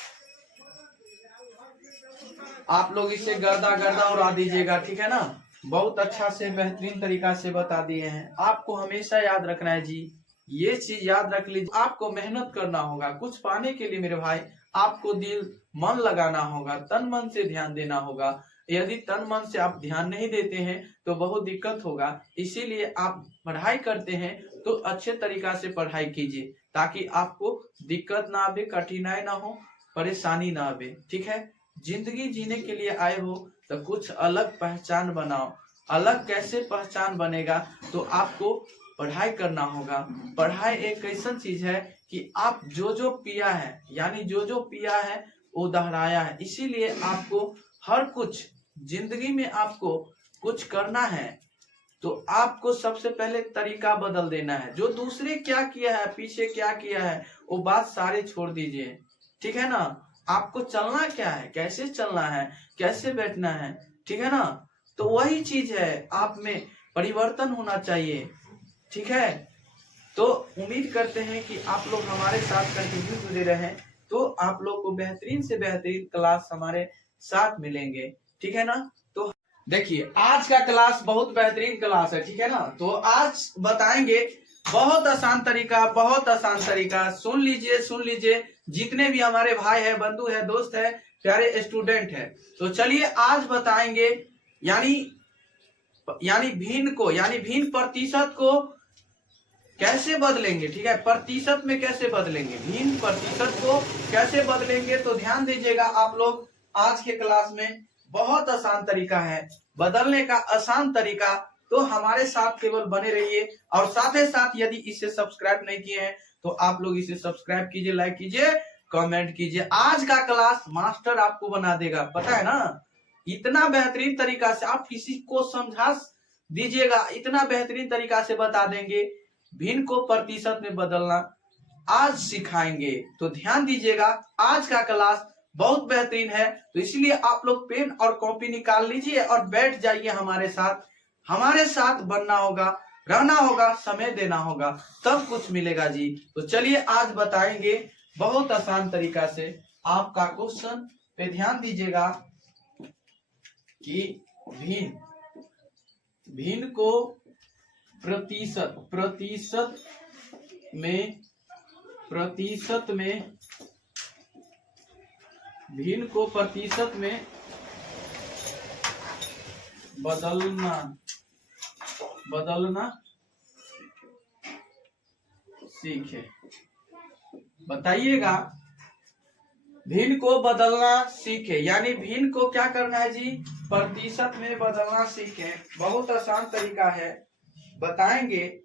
आप लोग इसे गर्दा गर्दा उड़ा दीजिएगा, ठीक है ना। बहुत अच्छा से बेहतरीन तरीका से बता दिए हैं। आपको हमेशा याद रखना है जी, ये चीज याद रख लीजिए, आपको मेहनत करना होगा कुछ पाने के लिए मेरे भाई, आपको दिल मन लगाना होगा, तन मन से ध्यान देना होगा। यदि तन मन से आप ध्यान नहीं देते हैं तो बहुत दिक्कत होगा। इसीलिए आप पढ़ाई करते हैं तो अच्छे तरीका से पढ़ाई कीजिए, ताकि आपको दिक्कत ना आवे, कठिनाई ना हो, परेशानी ना आवे, ठीक है। जिंदगी जीने के लिए आए हो तो कुछ अलग पहचान बनाओ। अलग कैसे पहचान बनेगा, तो आपको पढ़ाई करना होगा। पढ़ाई एक ऐसा चीज है कि आप जो जो पिया है, यानी जो जो पिया है वो दोहराया है। इसीलिए आपको हर कुछ जिंदगी में आपको कुछ करना है तो आपको सबसे पहले तरीका बदल देना है। जो दूसरे क्या किया है, पीछे क्या किया है, वो बात सारे छोड़ दीजिए, ठीक है ना। आपको चलना क्या है, कैसे चलना है, कैसे बैठना है, ठीक है ना। तो वही चीज है, आप में परिवर्तन होना चाहिए, ठीक है। तो उम्मीद करते हैं कि आप लोग हमारे साथ कंटिन्यू जुड़े रहें, तो आप लोग को बेहतरीन से बेहतरीन क्लास हमारे साथ मिलेंगे, ठीक है ना। तो देखिए आज का क्लास बहुत बेहतरीन क्लास है, ठीक है ना। तो आज बताएंगे बहुत आसान तरीका, सुन लीजिए जितने भी हमारे भाई है, बंधु है, दोस्त है, प्यारे स्टूडेंट है। तो चलिए आज बताएंगे यानी भिन्न प्रतिशत को कैसे बदलेंगे, ठीक है। प्रतिशत में कैसे बदलेंगे, भिन्न प्रतिशत को कैसे बदलेंगे। तो ध्यान दीजिएगा आप लोग, आज के क्लास में बहुत आसान तरीका है बदलने का, आसान तरीका। तो हमारे साथ केवल बने रहिए, और साथ ही साथ यदि इसे सब्सक्राइब नहीं किए हैं तो आप लोग इसे सब्सक्राइब कीजिए, लाइक कीजिए, कमेंट कीजिए। आज का क्लास मास्टर आपको बना देगा, पता है ना। इतना बेहतरीन तरीका से आप किसी को समझा दीजिएगा, इतना बेहतरीन तरीका से बता देंगे, भिन्न को प्रतिशत में बदलना आज सिखाएंगे। तो ध्यान दीजिएगा, आज का क्लास बहुत बेहतरीन है। तो इसलिए आप लोग पेन और कॉपी निकाल लीजिए और बैठ जाइए हमारे साथ बनना होगा, रहना होगा, समय देना होगा, तब कुछ मिलेगा जी। तो चलिए आज बताएंगे बहुत आसान तरीका से। आपका क्वेश्चन पे ध्यान दीजिएगा कि भिन्न को प्रतिशत में भिन्न को प्रतिशत में बदलना सीखे। बताइएगा, भिन्न को बदलना सीखे, यानी भिन्न को क्या करना है जी, प्रतिशत में बदलना सीखे। बहुत आसान तरीका है, बताएंगे,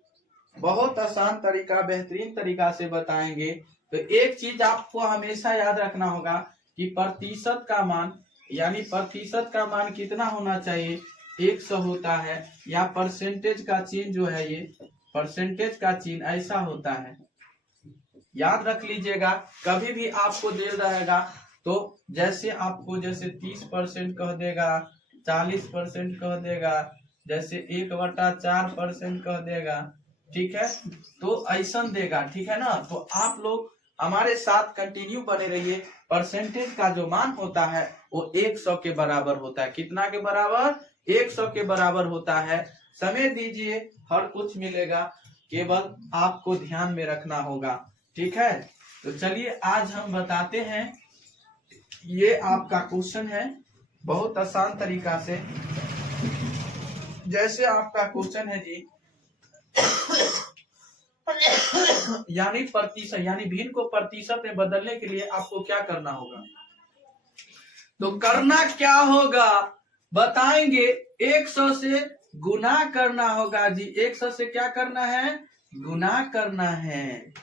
बहुत आसान तरीका, बेहतरीन तरीका से बताएंगे। तो एक चीज आपको हमेशा याद रखना होगा कि प्रतिशत का मान कितना होना चाहिए, 100 होता है, या परसेंटेज का चिन्ह जो है, ये परसेंटेज का चिन्ह ऐसा होता है, याद रख लीजिएगा। कभी भी आपको दे रहेगा तो जैसे 30% कह देगा, 40% कह देगा, जैसे 1/4% कह देगा, ठीक है, तो ऐसा देगा, ठीक है ना। तो आप लोग हमारे साथ कंटिन्यू बने रहिए। परसेंटेज का जो मान होता है वो 100 के बराबर होता है। कितना के बराबर, 100 के बराबर होता है। समय दीजिए, हर कुछ मिलेगा, केवल आपको ध्यान में रखना होगा, ठीक है। तो चलिए आज हम बताते हैं, ये आपका क्वेश्चन है बहुत आसान तरीका से। जैसे आपका क्वेश्चन है जी, यानी भिन्न को प्रतिशत में बदलने के लिए आपको क्या करना होगा। तो करना क्या होगा बताएंगे, 100 से गुना करना होगा जी। 100 से क्या करना है, गुना करना है।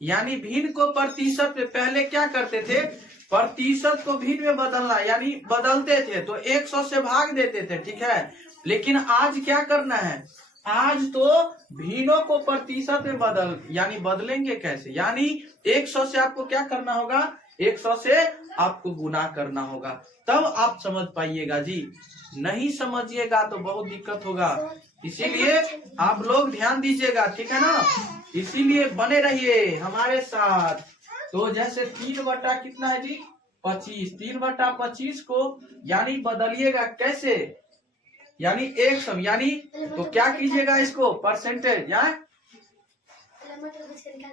यानी भिन्न को प्रतिशत में, पहले क्या करते थे, प्रतिशत को भिन्न में बदलना, यानी बदलते थे तो 100 से भाग देते थे, ठीक है। लेकिन आज क्या करना है, आज तो भिन्नों को प्रतिशत में बदलेंगे कैसे, यानी 100 से आपको क्या करना होगा, 100 से आपको गुना करना होगा, तब आप समझ पाइएगा जी। नहीं समझिएगा तो बहुत दिक्कत होगा। इसीलिए आप लोग ध्यान दीजिएगा, ठीक है ना। इसीलिए बने रहिए हमारे साथ। तो जैसे 3 कितना है जी, 25, 3/25 को यानी बदलिएगा कैसे, यानी 100, यानी तो क्या कीजिएगा, इसको परसेंटेज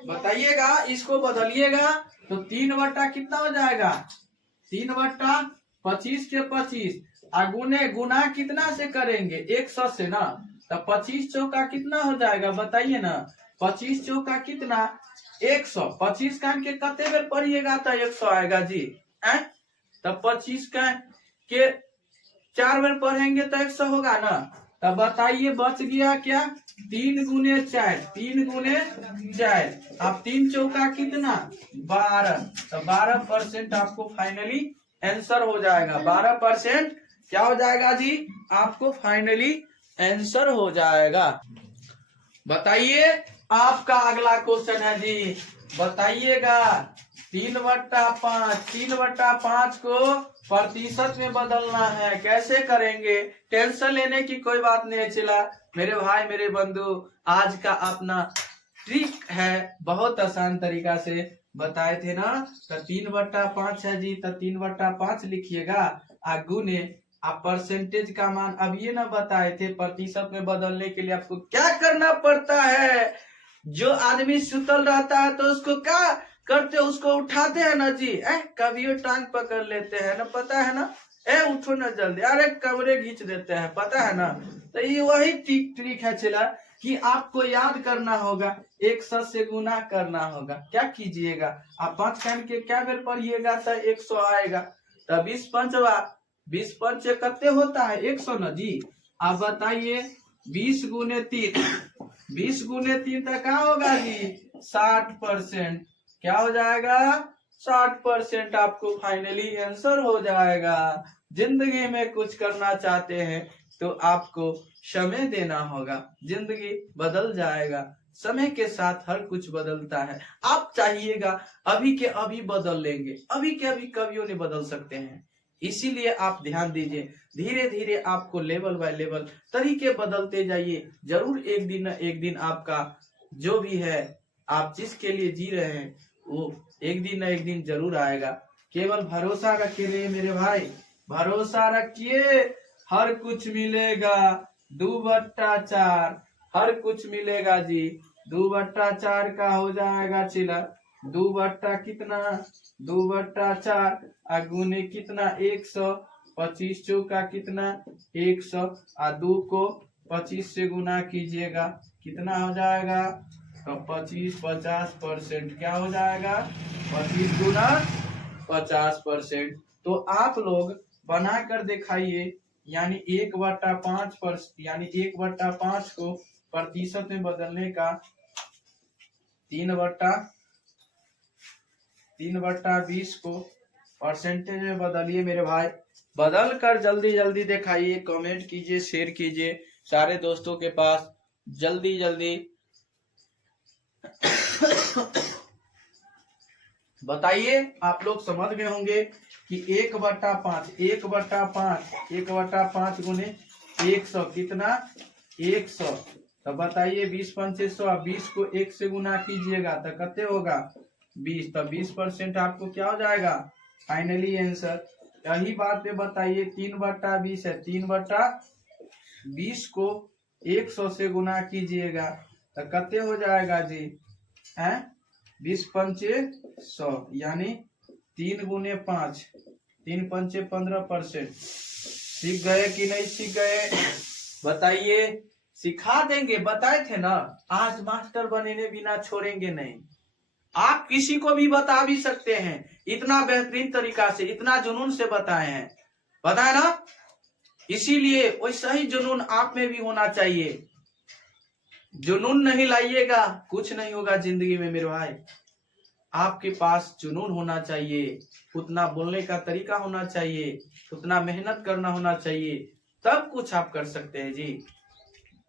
बताइएगा, इसको बदलिएगा तो 3 कितना हो जाएगा, 3/25 के 25, गुना कितना से करेंगे, 100 से ना, तब 25 चौका कितना हो जाएगा बताइए ना, 25 चौका कितना, 100। 25 का के कते बेर पढ़िएगा तो 100 आएगा जी, तब 25 का के 4 बार पढ़ेंगे तो 100 होगा ना। तब बताइए बच गया क्या, 3 गुने 4, 3 गुने 4, अब 3 चौका कितना, 12, तो 12% आपको फाइनली आंसर हो जाएगा। 12% क्या हो जाएगा जी, आपको फाइनली आंसर हो जाएगा। बताइए, आपका अगला क्वेश्चन है जी, बताइएगा 3/5, 3/5 को प्रतिशत में बदलना है, कैसे करेंगे। टेंशन लेने की कोई बात नहीं चला मेरे भाई, मेरे बंधु, आज का अपना ट्रिक है, बहुत आसान तरीका से बताए थे ना। तो 3/5 है जी, तो 3/5 लिखिएगा, गुने आप परसेंटेज का मान अब ये ना बताए थे, प्रतिशत में बदलने के लिए आपको क्या करना पड़ता है। जो आदमी सुतल रहता है तो उसको क्या करते, उसको उठाते हैं ना जी, कभी टांग पकड़ लेते हैं ना, पता है ना, उठो ना जल्दी, अरे कमरे खींच देते हैं, पता है ना। तो ये वही ट्रिक है चला कि आपको याद करना होगा, 100 से गुना करना होगा। क्या कीजिएगा, आप 5 टाइम के क्या बेर पढ़िएगा तो 100 आएगा। तो 20 पंचवा, 20 पंच कितने होता है 100 ना जी। आप बताइए 20 गुने 3, 20 गुने 3 तक क्या होगा जी 60%। क्या हो जाएगा 60%। आपको फाइनली आंसर हो जाएगा। जिंदगी में कुछ करना चाहते हैं तो आपको समय देना होगा, जिंदगी बदल जाएगा। समय के साथ हर कुछ बदलता है। आप चाहिएगा अभी के अभी बदल लेंगे, अभी के अभी कभियों नहीं बदल सकते हैं। इसीलिए आप ध्यान दीजिए, धीरे धीरे आपको लेवल बाय लेवल तरीके बदलते जाइए। जरूर एक दिन न एक दिन आपका जो भी है, आप जिसके लिए जी रहे हैं, वो एक दिन न एक दिन जरूर आएगा। केवल भरोसा रखिए मेरे भाई, भरोसा रखिए, हर कुछ मिलेगा। 2/4 हर कुछ मिलेगा जी। 2/4 का हो जाएगा चिला 2 कितना 2/4 गुने कितना 100, 25 चौका कितना 100, 2 को 25 से गुना कीजिएगा कितना हो जाएगा, तो 25 50%। क्या हो जाएगा 25 गुना 50%। तो आप लोग बना कर दिखाइए, यानी 1/5 यानी 1/5 को प्रतिशत में बदलने का 3/20 को परसेंटेज में बदलिए मेरे भाई। बदल कर जल्दी जल्दी दिखाइए, कमेंट कीजिए, शेयर कीजिए सारे दोस्तों के पास जल्दी जल्दी। बताइए आप लोग समझ गए होंगे कि 1/5 1/5 गुने 100 कितना 100। तो बताइए 20 पंचे 100, 20 को 1 से गुना कीजिएगा तो कितने होगा 20। तो 20% आपको क्या हो जाएगा फाइनली आंसर। यही बात पे बताइए 3/20 है, 3/20 को 100 से गुना कीजिएगा तो कितने हो जाएगा जी, है 20 पंचे 100, यानी 3 गुने 5, 3 पंचे 15%। सीख गए कि नहीं सीख गए बताइए। सिखा देंगे, बताए थे ना, आज मास्टर बने बिना छोड़ेंगे नहीं। आप किसी को भी बता भी सकते हैं, इतना बेहतरीन तरीका से, इतना जुनून से बताए हैं, बताए ना। इसीलिए वैसा ही जुनून आप में भी होना चाहिए। जुनून नहीं लाइएगा कुछ नहीं होगा जिंदगी में मेरे भाई। आपके पास जुनून होना चाहिए, उतना बोलने का तरीका होना चाहिए, उतना मेहनत करना होना चाहिए, तब कुछ आप कर सकते हैं जी।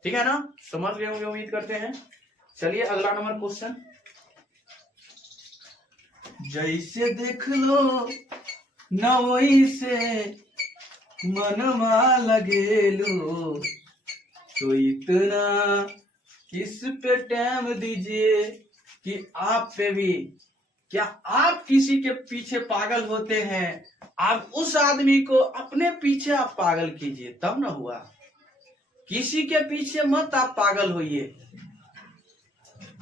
ठीक है ना, समझ गए होंगे उम्मीद करते हैं। चलिए अगला नंबर क्वेश्चन। जैसे देख लो न वैसे मनमा लगे लो, तो इतना किस पे टाइम दीजिए कि आप पे भी। क्या आप किसी के पीछे पागल होते हैं, आप उस आदमी को अपने पीछे आप पागल कीजिए तब ना हुआ। किसी के पीछे मत आप पागल होइए।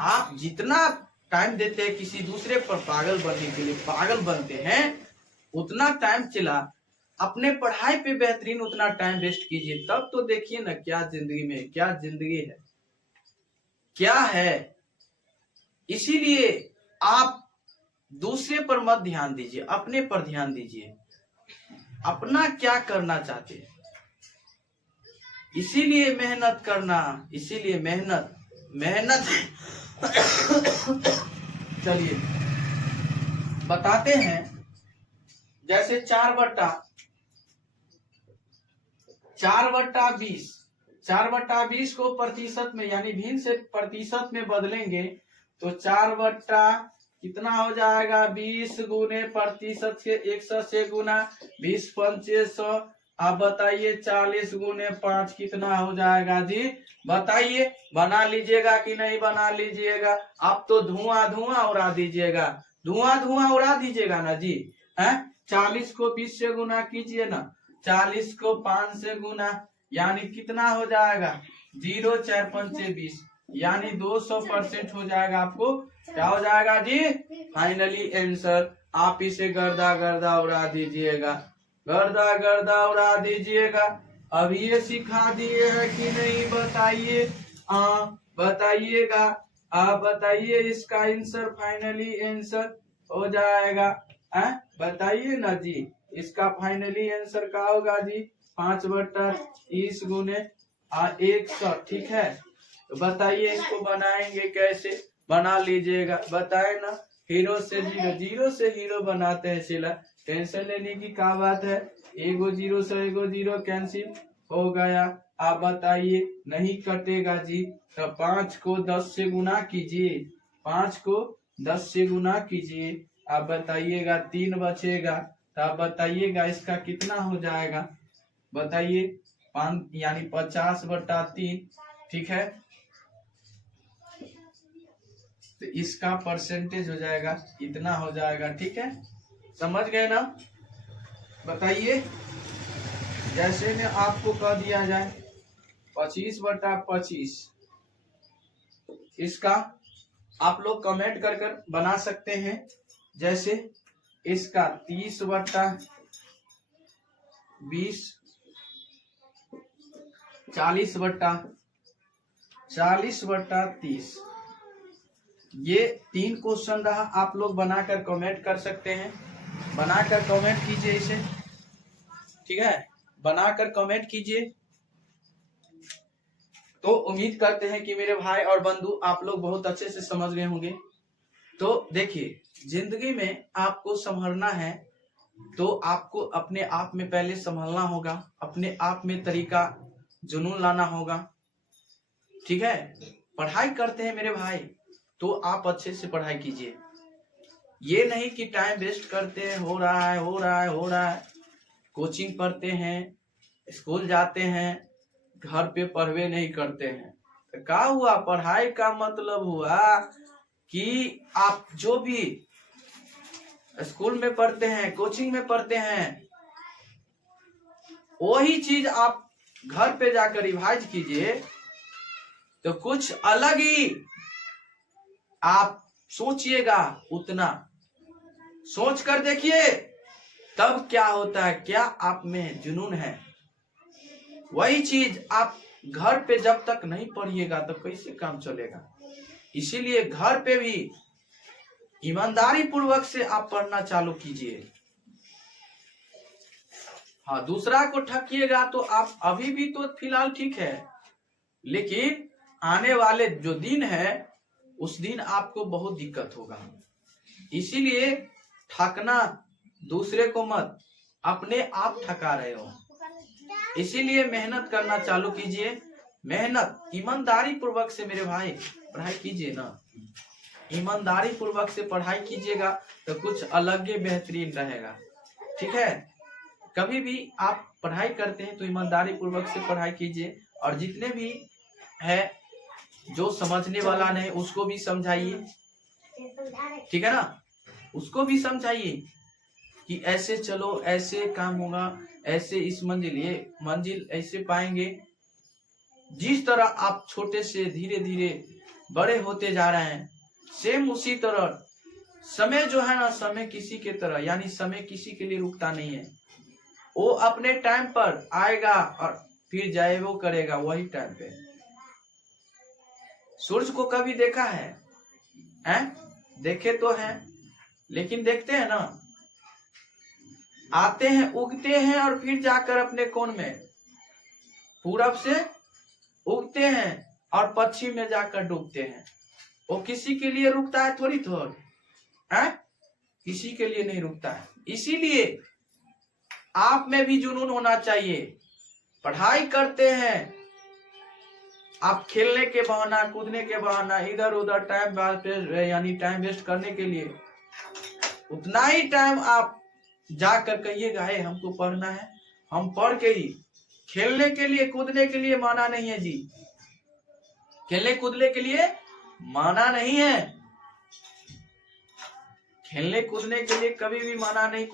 आप जितना टाइम देते हैं किसी दूसरे पर पागल बनने के लिए, पागल बनते हैं, उतना टाइम चला अपने पढ़ाई पे बेहतरीन उतना टाइम वेस्ट कीजिए। तब तो देखिए ना क्या जिंदगी में क्या जिंदगी है, क्या है। इसीलिए आप दूसरे पर मत ध्यान दीजिए, अपने पर ध्यान दीजिए, अपना क्या करना चाहते हैं। इसीलिए मेहनत करना, इसीलिए मेहनत मेहनत चलिए बताते हैं। जैसे 4/20 को प्रतिशत में यानी भिन्न से प्रतिशत में बदलेंगे तो 4 कितना हो जाएगा 20 गुने प्रतिशत से 100 से गुना 20 पंचे 100। आप बताइए 40 गुने 5 कितना हो जाएगा जी, बताइए। बना लीजिएगा कि नहीं बना लीजिएगा। आप तो धुआं उड़ा दीजिएगा, धुआं उड़ा दीजिएगा ना जी। 40 को 20 से गुना कीजिए ना, 40 को 5 से गुना, यानी कितना हो जाएगा 0 4 5 20, यानी 200% हो जाएगा। आपको क्या हो जाएगा जी? Finally answer. आप इसे गर्दा गर्दा उड़ा दीजिएगा, गर्दा गर्दा उड़ा दीजिएगा। अब ये सिखा दिए है कि नहीं बताइए? बताइएगा, आप बताइए इसका आंसर। फाइनली आंसर हो जाएगा, बताइए ना जी। इसका फाइनली आंसर क्या होगा जी? 5/30 गुने 100, ठीक है। तो बताइए इसको बनाएंगे कैसे? बना लीजिएगा, बताए ना। हीरो से जीरो, जीरो से हीरो बनाते हैं सिला, टेंशन लेने की क्या बात है। एगो जीरो से एगो जीरो कैंसिल हो गया। आप बताइए, नहीं कटेगा जी। तो 5 को 10 से गुना कीजिए, 5 को 10 से गुना कीजिए। आप बताइएगा 3 बचेगा, तो आप बताइएगा इसका कितना हो जाएगा? बताइए 5 यानी 50/3, ठीक है। तो इसका परसेंटेज हो जाएगा, इतना हो जाएगा, ठीक है। समझ गए ना? बताइए, जैसे में आपको कह दिया जाए 25/25, इसका आप लोग कमेंट कर कर बना सकते हैं। जैसे इसका 30/20, 40/30, ये 3 क्वेश्चन रहा। आप लोग बनाकर कमेंट कर सकते हैं, बनाकर कमेंट कीजिए इसे, ठीक है। बनाकर कमेंट कीजिए। तो उम्मीद करते हैं कि मेरे भाई और बंधु आप लोग बहुत अच्छे से समझ गए होंगे। तो देखिए, जिंदगी में आपको संभलना है तो आपको अपने आप में पहले संभलना होगा, अपने आप में तरीका जुनून लाना होगा, ठीक है। पढ़ाई करते हैं मेरे भाई तो आप अच्छे से पढ़ाई कीजिए। ये नहीं कि टाइम वेस्ट करते हैं, हो रहा है, कोचिंग पढ़ते हैं, स्कूल जाते हैं, घर पे पढ़वे नहीं करते हैं। तो क्या हुआ? पढ़ाई का मतलब हुआ कि आप जो भी स्कूल में पढ़ते हैं, कोचिंग में पढ़ते हैं, वही चीज आप घर पे जाकर रिवाइज कीजिए तो कुछ अलग ही आप सोचिएगा। उतना सोच कर देखिए, तब क्या होता है, क्या आप में जुनून है। वही चीज आप घर पे जब तक नहीं पढ़िएगा तो कैसे काम चलेगा। इसीलिए घर पे भी ईमानदारी पूर्वक से आप पढ़ना चालू कीजिए। हाँ, दूसरा को ठकिएगा तो आप अभी भी तो फिलहाल ठीक है, लेकिन आने वाले जो दिन है उस दिन आपको बहुत दिक्कत होगा। इसीलिए ठगना दूसरे को मत, अपने आप ठगा रहे हो। इसीलिए मेहनत करना चालू कीजिए। मेहनत ईमानदारी पूर्वक से मेरे भाई पढ़ाई कीजिए ना। ईमानदारी पूर्वक से पढ़ाई कीजिएगा तो कुछ अलग ही बेहतरीन रहेगा, ठीक है। कभी भी आप पढ़ाई करते हैं तो ईमानदारी पूर्वक से पढ़ाई कीजिए। और जितने भी है जो समझने वाला नहीं उसको भी समझाइए, ठीक है ना। उसको भी समझाइए कि ऐसे चलो, ऐसे काम होगा, ऐसे इस मंजिल ऐसे पाएंगे। जिस तरह आप छोटे से धीरे धीरे बड़े होते जा रहे हैं, सेम उसी तरह समय जो है ना, समय किसी के तरह, यानी समय किसी के लिए रुकता नहीं है। वो अपने टाइम पर आएगा और फिर जाए वो करेगा वही टाइम पे। सूरज को कभी देखा है? देखे तो हैं, लेकिन देखते हैं ना, आते हैं, उगते हैं और फिर जाकर अपने कोण में पूरब से उगते हैं और पश्चिम में जाकर डूबते हैं। वो किसी के लिए रुकता है थोड़ी, किसी के लिए नहीं रुकता है। इसीलिए आप में भी जुनून होना चाहिए। पढ़ाई करते हैं आप खेलने के बहाना, कूदने के बहाना, इधर उधर टाइम यानी टाइम वेस्ट करने के लिए, उतना ही टाइम आप जाकर कहिएगा है हमको पढ़ना है, हम पढ़ के ही। खेलने के लिए कूदने के लिए माना नहीं है जी, खेलने कूदने के लिए माना नहीं है, खेलने कूदने के लिए कभी भी माना नहीं।